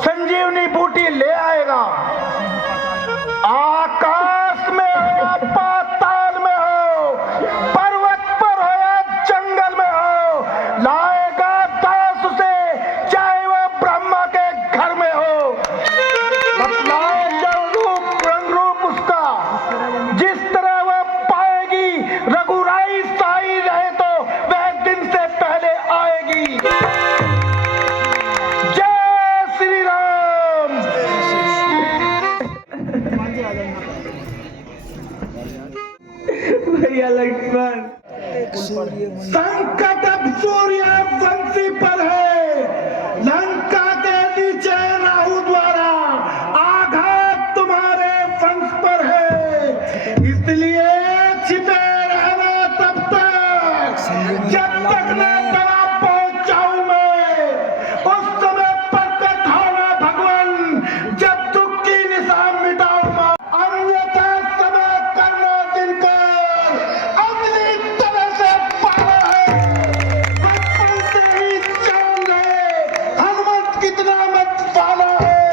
संजीवनी बूटी ले आएगा। आकाश में हो, पाताल में हो, पर्वत पर हो या जंगल में हो, लाएगा दास उसे, चाहे वह ब्रह्मा के घर में हो। बतलाए जो रूप रंग रूप उसका, जिस तरह वह पाएगी रघुराई साई रहे तो वह दिन से पहले आएगी। जय श्री राम। भैया लक्ष्मण, संकट अब सूर्य वंशी पर है, लंका के नीचे राहु द्वारा आघात तुम्हारे वंश पर है। इसलिए छिपे रहना तब तक जब तक मैं दवा पहुंचाऊं। मैं उस समय प्रकट होना भगवान, जब दुख की निशान मिटाऊंगा। अन्यथा समय करना दिनकर अगली तरह से पाला है। बचपन से ही जान रहे हनुमंत कितना मत पाला है।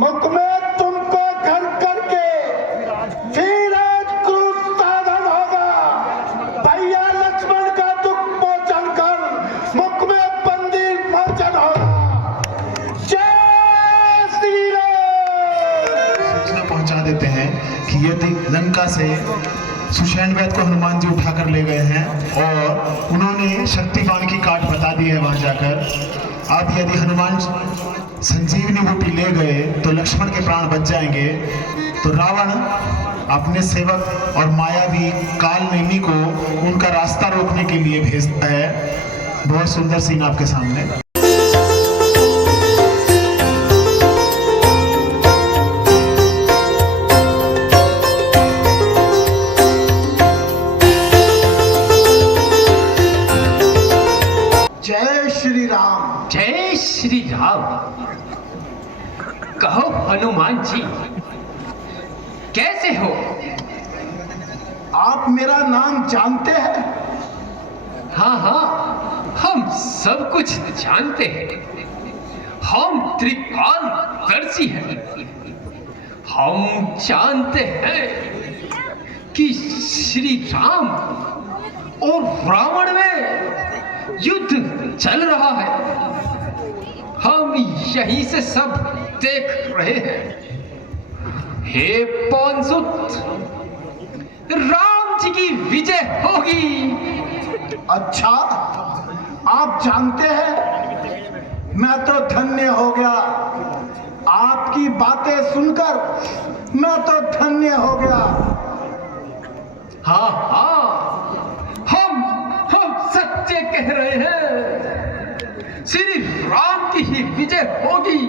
मुख में तुमको घर करके फिर आज क्रूर साधन होगा। भैया लक्ष्मण का दुख मोचन कर मुख में बंदी मोचन होगा। जय श्री राम। सूचना पहुंचा देते हैं कि यदि लंका से सुषेण वैद्य को हनुमान जी उठाकर ले गए हैं और उन्होंने शक्तिपान की काट बता दी है वहां जाकर। अब यदि हनुमान संजीवनी बूटी ले गए तो लक्ष्मण के प्राण बच जाएंगे। तो रावण अपने सेवक और मायावी काल नेमी को उनका रास्ता रोकने के लिए भेजता है। बहुत सुंदर सीन आपके सामने। जय श्री राम। जय श्री राम। कहो हनुमान जी, कैसे हो? आप मेरा नाम जानते हैं? हाँ हाँ, हम सब कुछ जानते हैं। हम त्रिकालदर्शी हैं। हम जानते हैं कि श्री राम और रावण में युद्ध चल रहा है। हम यहीं से सब देख रहे हैं। हे पौनसुत, राम जी की विजय होगी। अच्छा, आप जानते हैं मैं तो धन्य हो गया। आपकी बातें सुनकर मैं तो धन्य हो गया। हाँ हाँ, हम सच्चे कह रहे हैं। श्री राम की ही विजय होगी।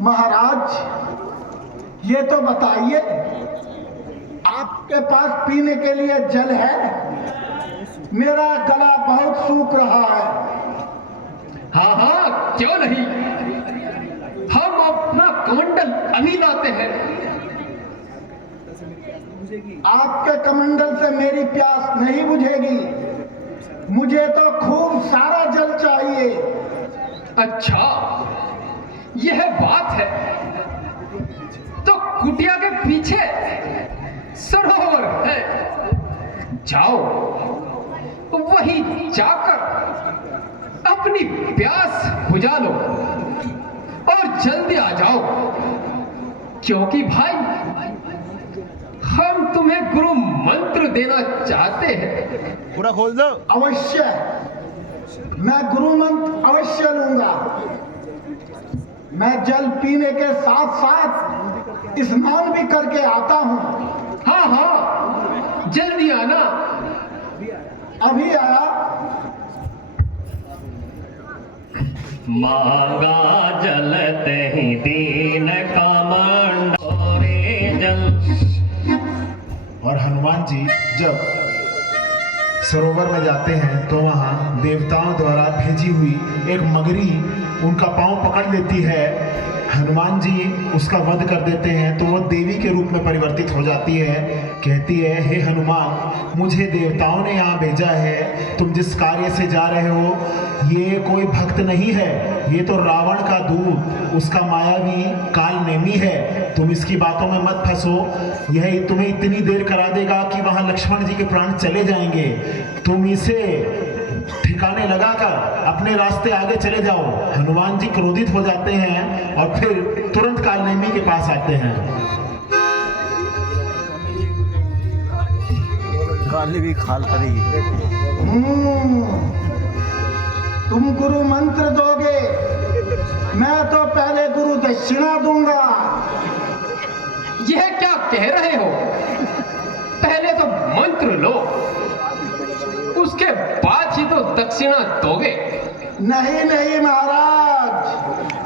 महाराज, ये तो बताइए, आपके पास पीने के लिए जल है? मेरा गला बहुत सूख रहा है। हाँ हाँ, क्यों नहीं, हम अपना कमंडल अभी लाते हैं। आपके कमंडल से मेरी प्यास नहीं बुझेगी। मुझे तो खूब सारा जल चाहिए। अच्छा, यह बात है, तो कुटिया के पीछे सरोवर है। जाओ, वहीं जाकर अपनी प्यास बुझा लो और जल्दी आ जाओ, क्योंकि भाई हम तुम्हें गुरु मंत्र देना चाहते हैं। पूरा खोल दो। अवश्य, मैं गुरु मंत्र अवश्य लूंगा। मैं जल पीने के साथ साथ स्नान भी करके आता हूँ। हाँ हाँ, जल्दी आना। अभी आया। मांगा जलते ही दीन का मंडोरे जल। और हनुमान जी जब सरोवर में जाते हैं तो वहाँ देवताओं द्वारा भेजी हुई एक मगरी उनका पांव पकड़ लेती है। हनुमान जी उसका वध कर देते हैं तो वो देवी के रूप में परिवर्तित हो जाती है। कहती है, हे हनुमान, मुझे देवताओं ने यहाँ भेजा है। तुम जिस कार्य से जा रहे हो ये कोई भक्त नहीं है, ये तो रावण का दूत, उसका मायावी काल नेमी है। तुम इसकी बातों में मत फंसो। यह तुम्हें इतनी देर करा देगा कि वहाँ लक्ष्मण जी के प्राण चले जाएंगे। तुम इसे ठिकाने लगाकर अपने रास्ते आगे चले जाओ। हनुमान जी क्रोधित हो जाते हैं और फिर तुरंत कालनेमी के पास आते हैं। काली भी खाल करेगी। तुम गुरु मंत्र दोगे, मैं तो पहले गुरु दक्षिणा दूंगा। यह क्या कह रहे हो? पहले तो मंत्र लो, उसके बाद ही तो दक्षिणा दोगे। नहीं नहीं महाराज,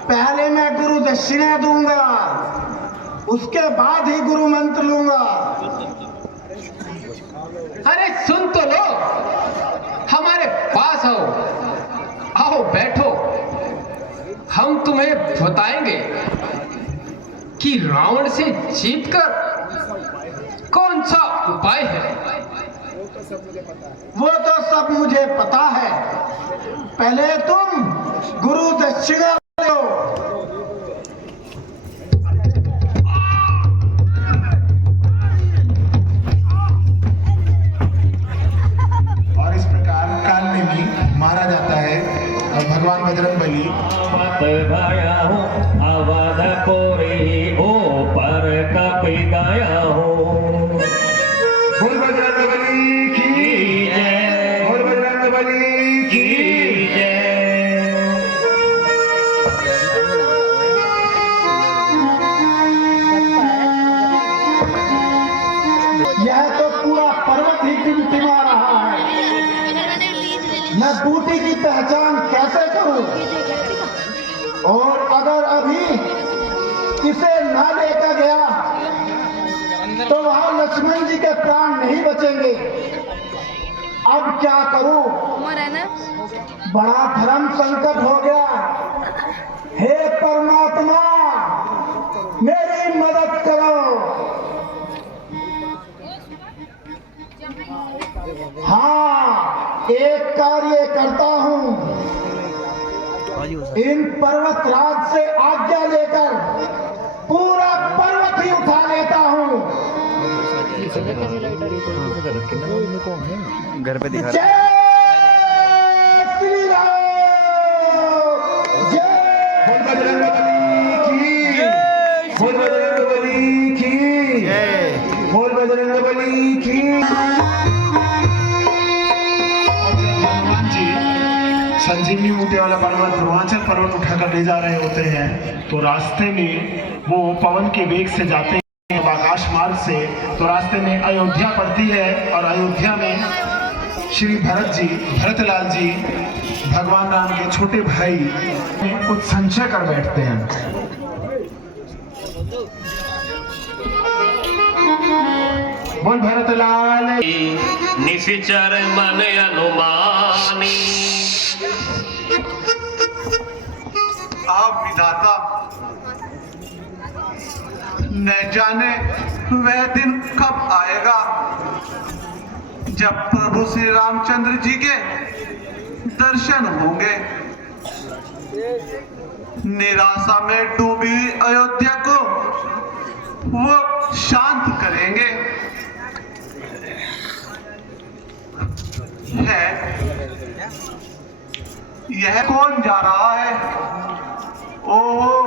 पहले मैं गुरु दक्षिणा दूंगा, उसके बाद ही गुरु मंत्र लूंगा। अरे सुन तो लो, हमारे पास आओ, आओ बैठो। हम तुम्हें बताएंगे कि रावण से जीतकर कौन सा उपाय है। वो तो सब मुझे पता है, पहले तुम गुरु दक्षिणा लो। और इस प्रकार कालनेमी मारा जाता है। और भगवान बजरंगबली गया हूँ अवधपुरी ऊपर कपि गया हूँ। बोल बजरंगबली की जय, बोल बजरंगबली की जय। यह तो पूरा पर्वत ही टिमटिमा रहा है। मैं बूटी की पहचान कैसे करूं? और अगर अभी इसे ना लेकर गया तो वहां लक्ष्मण जी के प्राण नहीं बचेंगे। अब क्या करूं? बड़ा धर्म संकट हो गया। हे परमात्मा, मेरी मदद करो। हाँ, एक कार्य करता हूं, इन पर्वत राज से आज्ञा लेकर पूरा पर्वत ही उठा लेता हूं। घर पे दिखा जय श्री राम, जय बोल बजरंगबली की, बोल बजरंगबली की, बोल बजरंगबली की। हनुमान जी संजीवनी ऊँटे वाला पर्वत पूर्वांचल पर्वत उठाकर ले जा रहे होते हैं, तो रास्ते में वो पवन के वेग से जाते हैं आकाश मार्ग से, तो रास्ते में अयोध्या पड़ती है और अयोध्या में श्री भरतलाल जी भगवान राम के छोटे भाई कुछ संशय कर बैठते हैं। बोल भरतलाल निशिचर मन अनुमानी। आप विधाता, न जाने वह दिन कब आएगा जब प्रभु श्री रामचंद्र जी के दर्शन होंगे। निराशा में डूबी अयोध्या को वो शांत करेंगे। है यह कौन जा रहा है? ओह,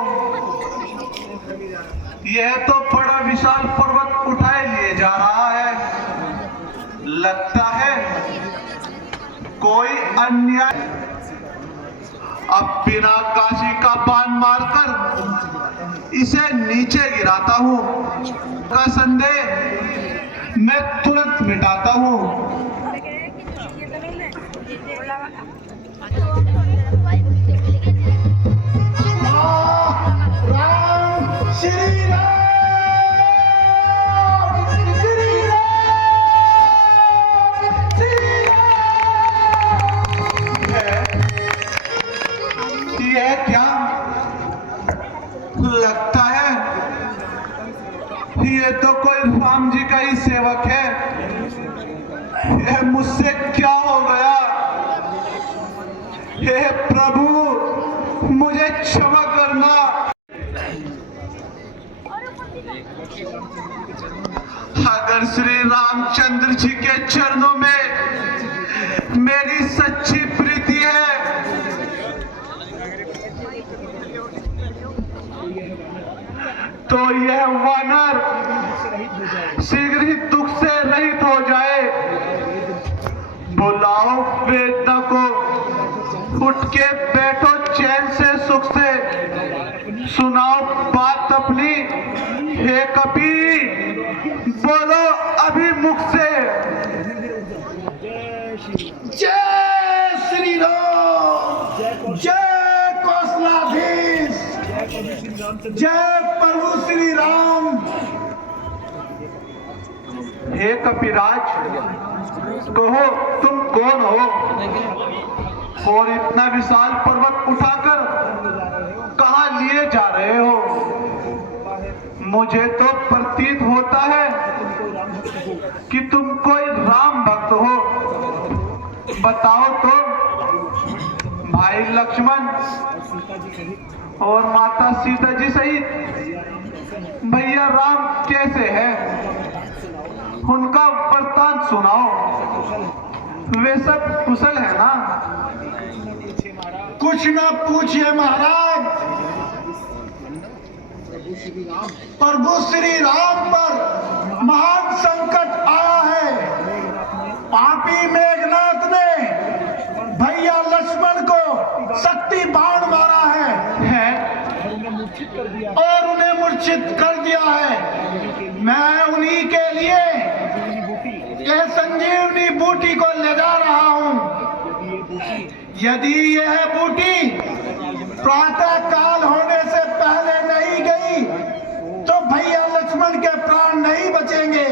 यह तो बड़ा विशाल पर्वत उठाए लिए जा रहा है। लगता है कोई अन्याय। अब बिना काशी का बाण मारकर इसे नीचे गिराता हूं, का संदेह मैं तुरंत मिटाता हूं। श्री राम, श्री राम, श्री राम। यह क्या लगता है? ये तो कोई राम जी का ही सेवक है। यह मुझसे क्या हो गया? हे प्रभु, मुझे क्षमा करना। अगर श्री रामचंद्र जी के चरणों में मेरी सच्ची प्रीति है, तो यह वानर शीघ्र ही दुख से रहित हो जाए। बुलाओ वेदना को, उठ के बैठो चैन से सुख से, सुनाओ बात अपनी। हे कपी, बोलो अभी मुख से। जय श्री राम, जय कौशलाधीश, जय प्रभु श्री राम। हे कपिराज, कहो तुम कौन हो और इतना विशाल पर्वत उठाकर कहां लिए जा रहे हो? मुझे तो प्रतीत होता है कि तुम कोई राम भक्त हो। बताओ तो, भाई लक्ष्मण और माता सीता जी सहित भैया राम कैसे हैं? उनका वृत्तांत सुनाओ। वे सब कुशल है ना? कुछ ना पूछिए महाराज, प्रभु श्री राम पर महान संकट आया है। पापी मेघनाथ ने भैया लक्ष्मण को शक्ति बाण मारा है और उन्हें मूर्छित कर दिया है। मैं उन्हीं के लिए यह संजीवनी बूटी को ले जा रहा हूं। यदि यह बूटी प्रातः काल होने से पहले नहीं गई तो भैया लक्ष्मण के प्राण नहीं बचेंगे।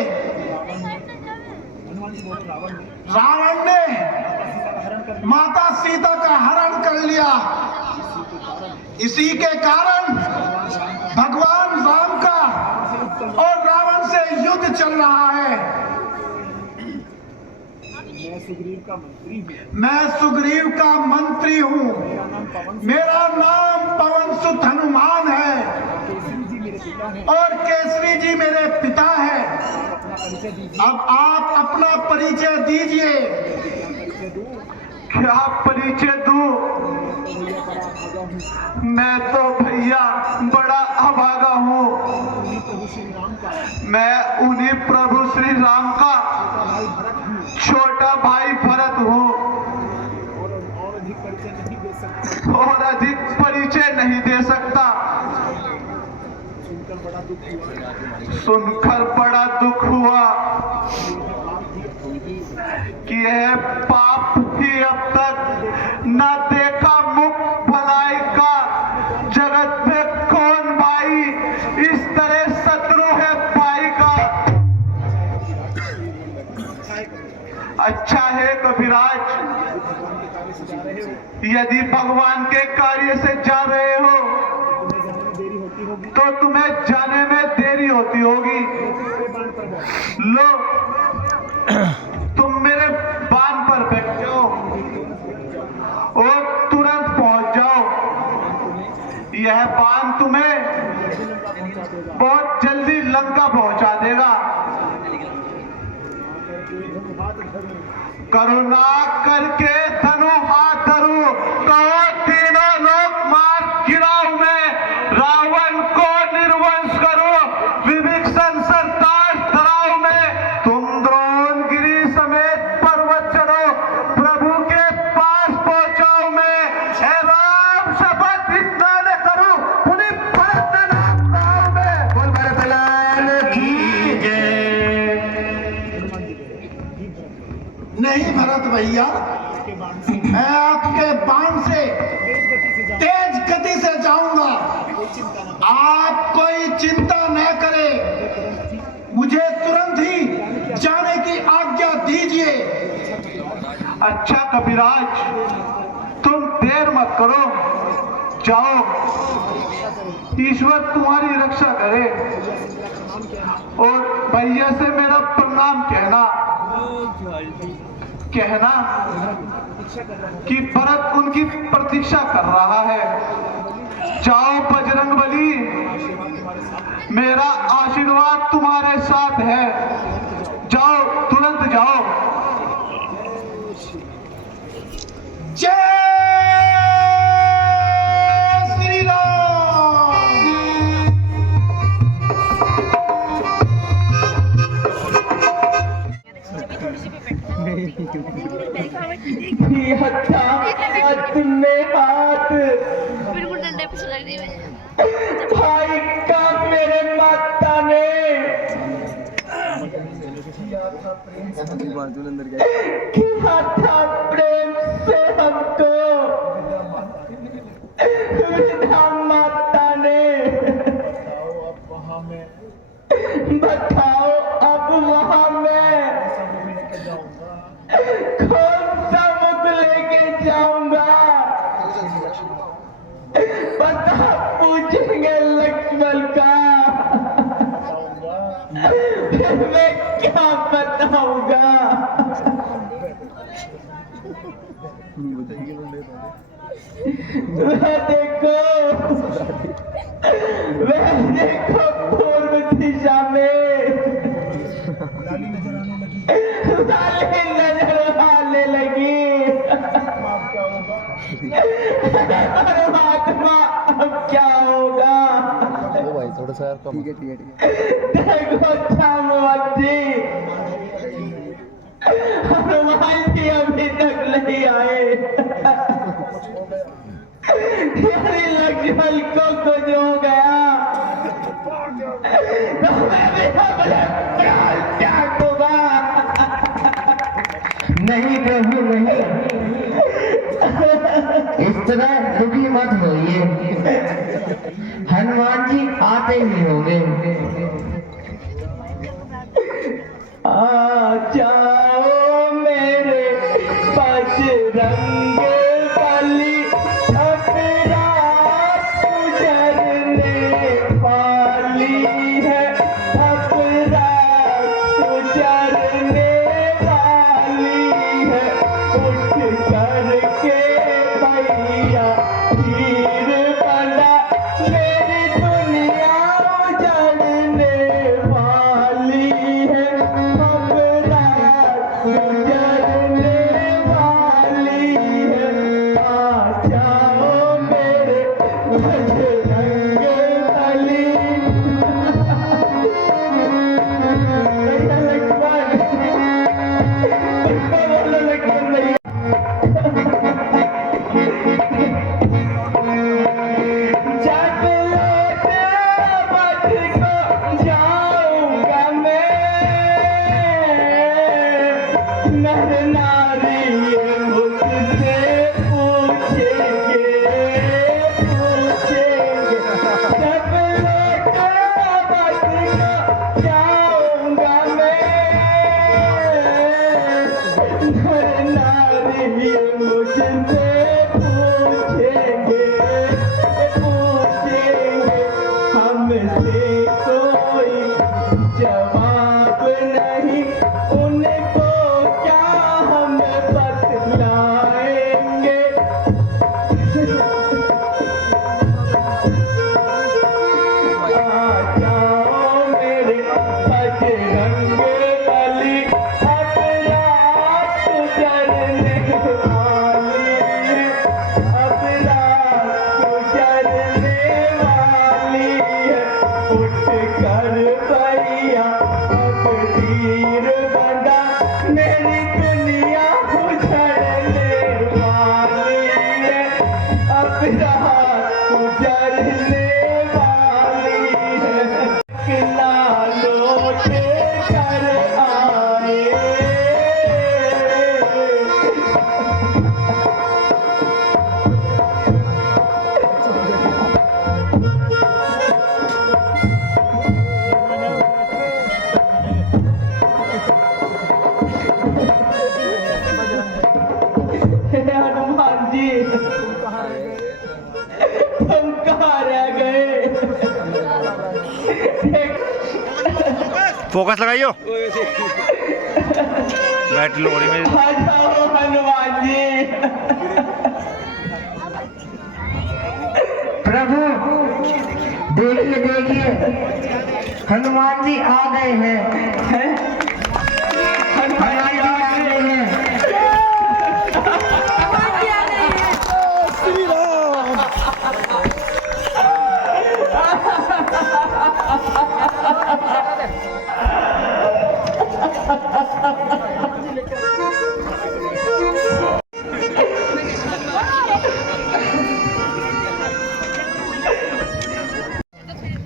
रावण ने माता सीता का हरण कर लिया। इसी के कारण भगवान राम का और रावण से युद्ध चल रहा है। मैं सुग्रीव का मंत्री हूँ। मेरा नाम पवन सुत हनुमान है और केसरी जी मेरे पिता है। अब आप अपना परिचय दीजिए। क्या परिचय दूं? मैं तो भैया बड़ा अभागा हूँ। मैं उन्हीं प्रभु श्री राम का छोटा भाई भरत हूँ और अधिक परिचय नहीं दे सकता। सुनकर बड़ा दुख हुआ कि यह पाप ही अब तक न देखा मुख भलाई का। जगत में कौन भाई इस तरह शत्रु है भाई का। अच्छा है कविराज, यदि भगवान के कार्य से जा रहे हो तो तुम्हें जाने में देरी होती होगी। लो तुम मेरे बान पर बैठ जाओ और तुरंत पहुंच जाओ। यह बान तुम्हें बहुत जल्दी लंका पहुंचा देगा। करुणा करके धनु हाथ धरू, कहो तीनों लोग मार गिराऊं मैं, रावण को निर्वंश करो, विभीषण सरताज धराऊं मैं। तुम द्रोणगिरी समेत पर्वत चढ़ो, प्रभु के पास पहुंचाऊं मैं। हे राम शपथ इतना न करूं, उन्हें भरत न नाम मैं। बोल भरत लाल की जय। नहीं भरत भैया, मैं आपके बाण से तेज गति से जाऊंगा। आप कोई चिंता न करें, मुझे तुरंत ही जाने की आज्ञा दीजिए। अच्छा कविराज, तुम देर मत करो, जाओ। ईश्वर तुम्हारी रक्षा करे और भैया से मेरा प्रणाम कहना कि भरत उनकी प्रतीक्षा कर रहा है। जाओ बजरंगबली, मेरा आशीर्वाद तुम्हारे साथ है। जाओ, तुरंत जाओ। जय श्री राम। भाई का मेरे माता ने किया था प्रेम से हमको, विधा माता ने। बताओ अब वहां मैं कौन सा मुख लेके जाऊंगा? पता पूछेंगे लक्ष्मण का, फिर मैं क्या बताऊंगा? वह देखो पूर्व दिशा में लाली नजर आने लगी। परमात्मा अब क्या होगा? भाई थोड़ा सा कम। ठीक है। देखो जामवंत जी, हनुमान जी अभी तक नहीं आए। यानी लक्ष्मण को कुछ हो गया तो मैं भी अपने प्राण त्याग दूंगा। नहीं प्रभु नहीं, इस तरह दुखी मत होइए, हनुमान जी आते ही होंगे। आ जाओ मेरे बजरंग बली, अपना गुजरने वाली है, अपना गुजरने वाली है। उठ करके भैया हीर बना, मेरी दुनिया उजड़ने वाली है। से कोई जवाब नहीं, उनको क्या हम बतलाएंगे। आ जाओ मेरे बजरंग बली, अब रात गुजरने वाली है, अब रात गुजरने वाली है। उठ कर भैया अब तीर बंदा, मेरी दुनिया उजड़ने वाली है, अब रात गुजरने वाली है। किला लौट कर आए। हनुमान जी, तुम कहाँ रह गए? फोकस लगाइयो। बैटरी लोड़ी में आ जाओ हनुमान जी। प्रभु देखिए देखिए, हनुमान जी आ गए हैं। हनुमान जी आ गए हैं।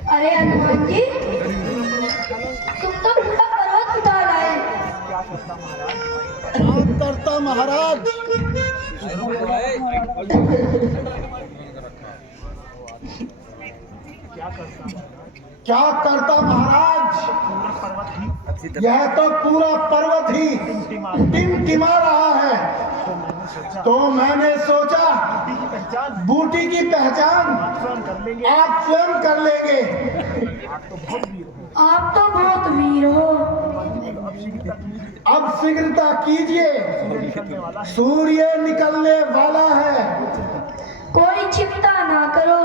अरे हनुमान जी, तुम तो पूरा पर्वत उठा लाए। करता महाराज। क्या करता महाराज? यह तो पूरा पर्वत ही टिमटिमा रहा है। तो मैंने सोचा बूटी की पहचान आप स्वयं कर लेंगे। आप तो बहुत वीर हो। अब शीघ्रता कीजिए, सूर्य निकलने वाला है। कोई चिंता ना करो।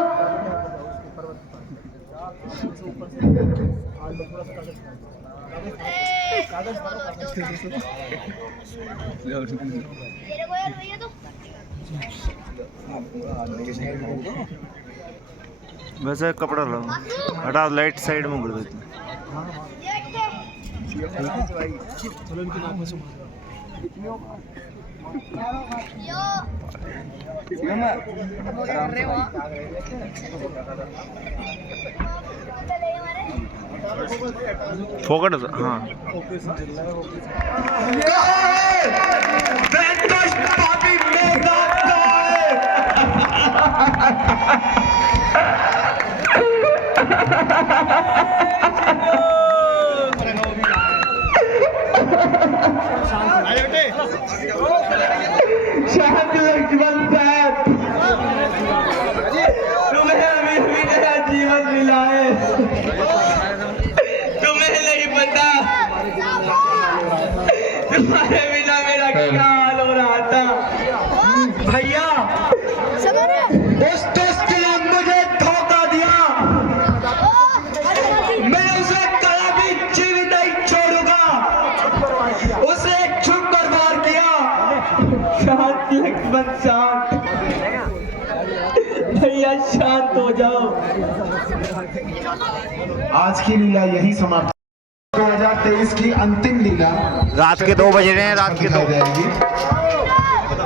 वैसे कपड़ा लो, हटा, लाइट साइड में मुड़ देती। फोकट, हाँ। शांत लक्ष्मण साहब, तुम्हें अभी भी नया जीवन मिला है। तुम्हें नहीं पता तुम्हारे बिना मेरा क्या हाल हो रहा था। भैया, उस दोस्त ने मुझे धोखा दिया, मैं उसे कभी जीवित नहीं छोड़ूंगा। उसे छुप कर वार किया। शांत लक्ष्मण शांत, भैया शांत हो जाओ। आज की लीला यही समाप्त। 2023 की अंतिम लीला रात के 2 बज रहे हैं, रात के 2 जाएगी।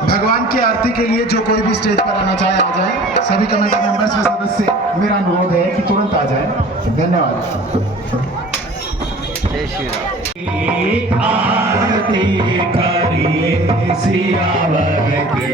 भगवान की आरती के लिए जो कोई भी स्टेज पर आना चाहे आ जाए। सभी कमेटी मेंबर्स व सदस्य मेरा अनुरोध है कि तुरंत आ जाए। धन्यवाद। जय श्री राम। आरती करिए सियावर की।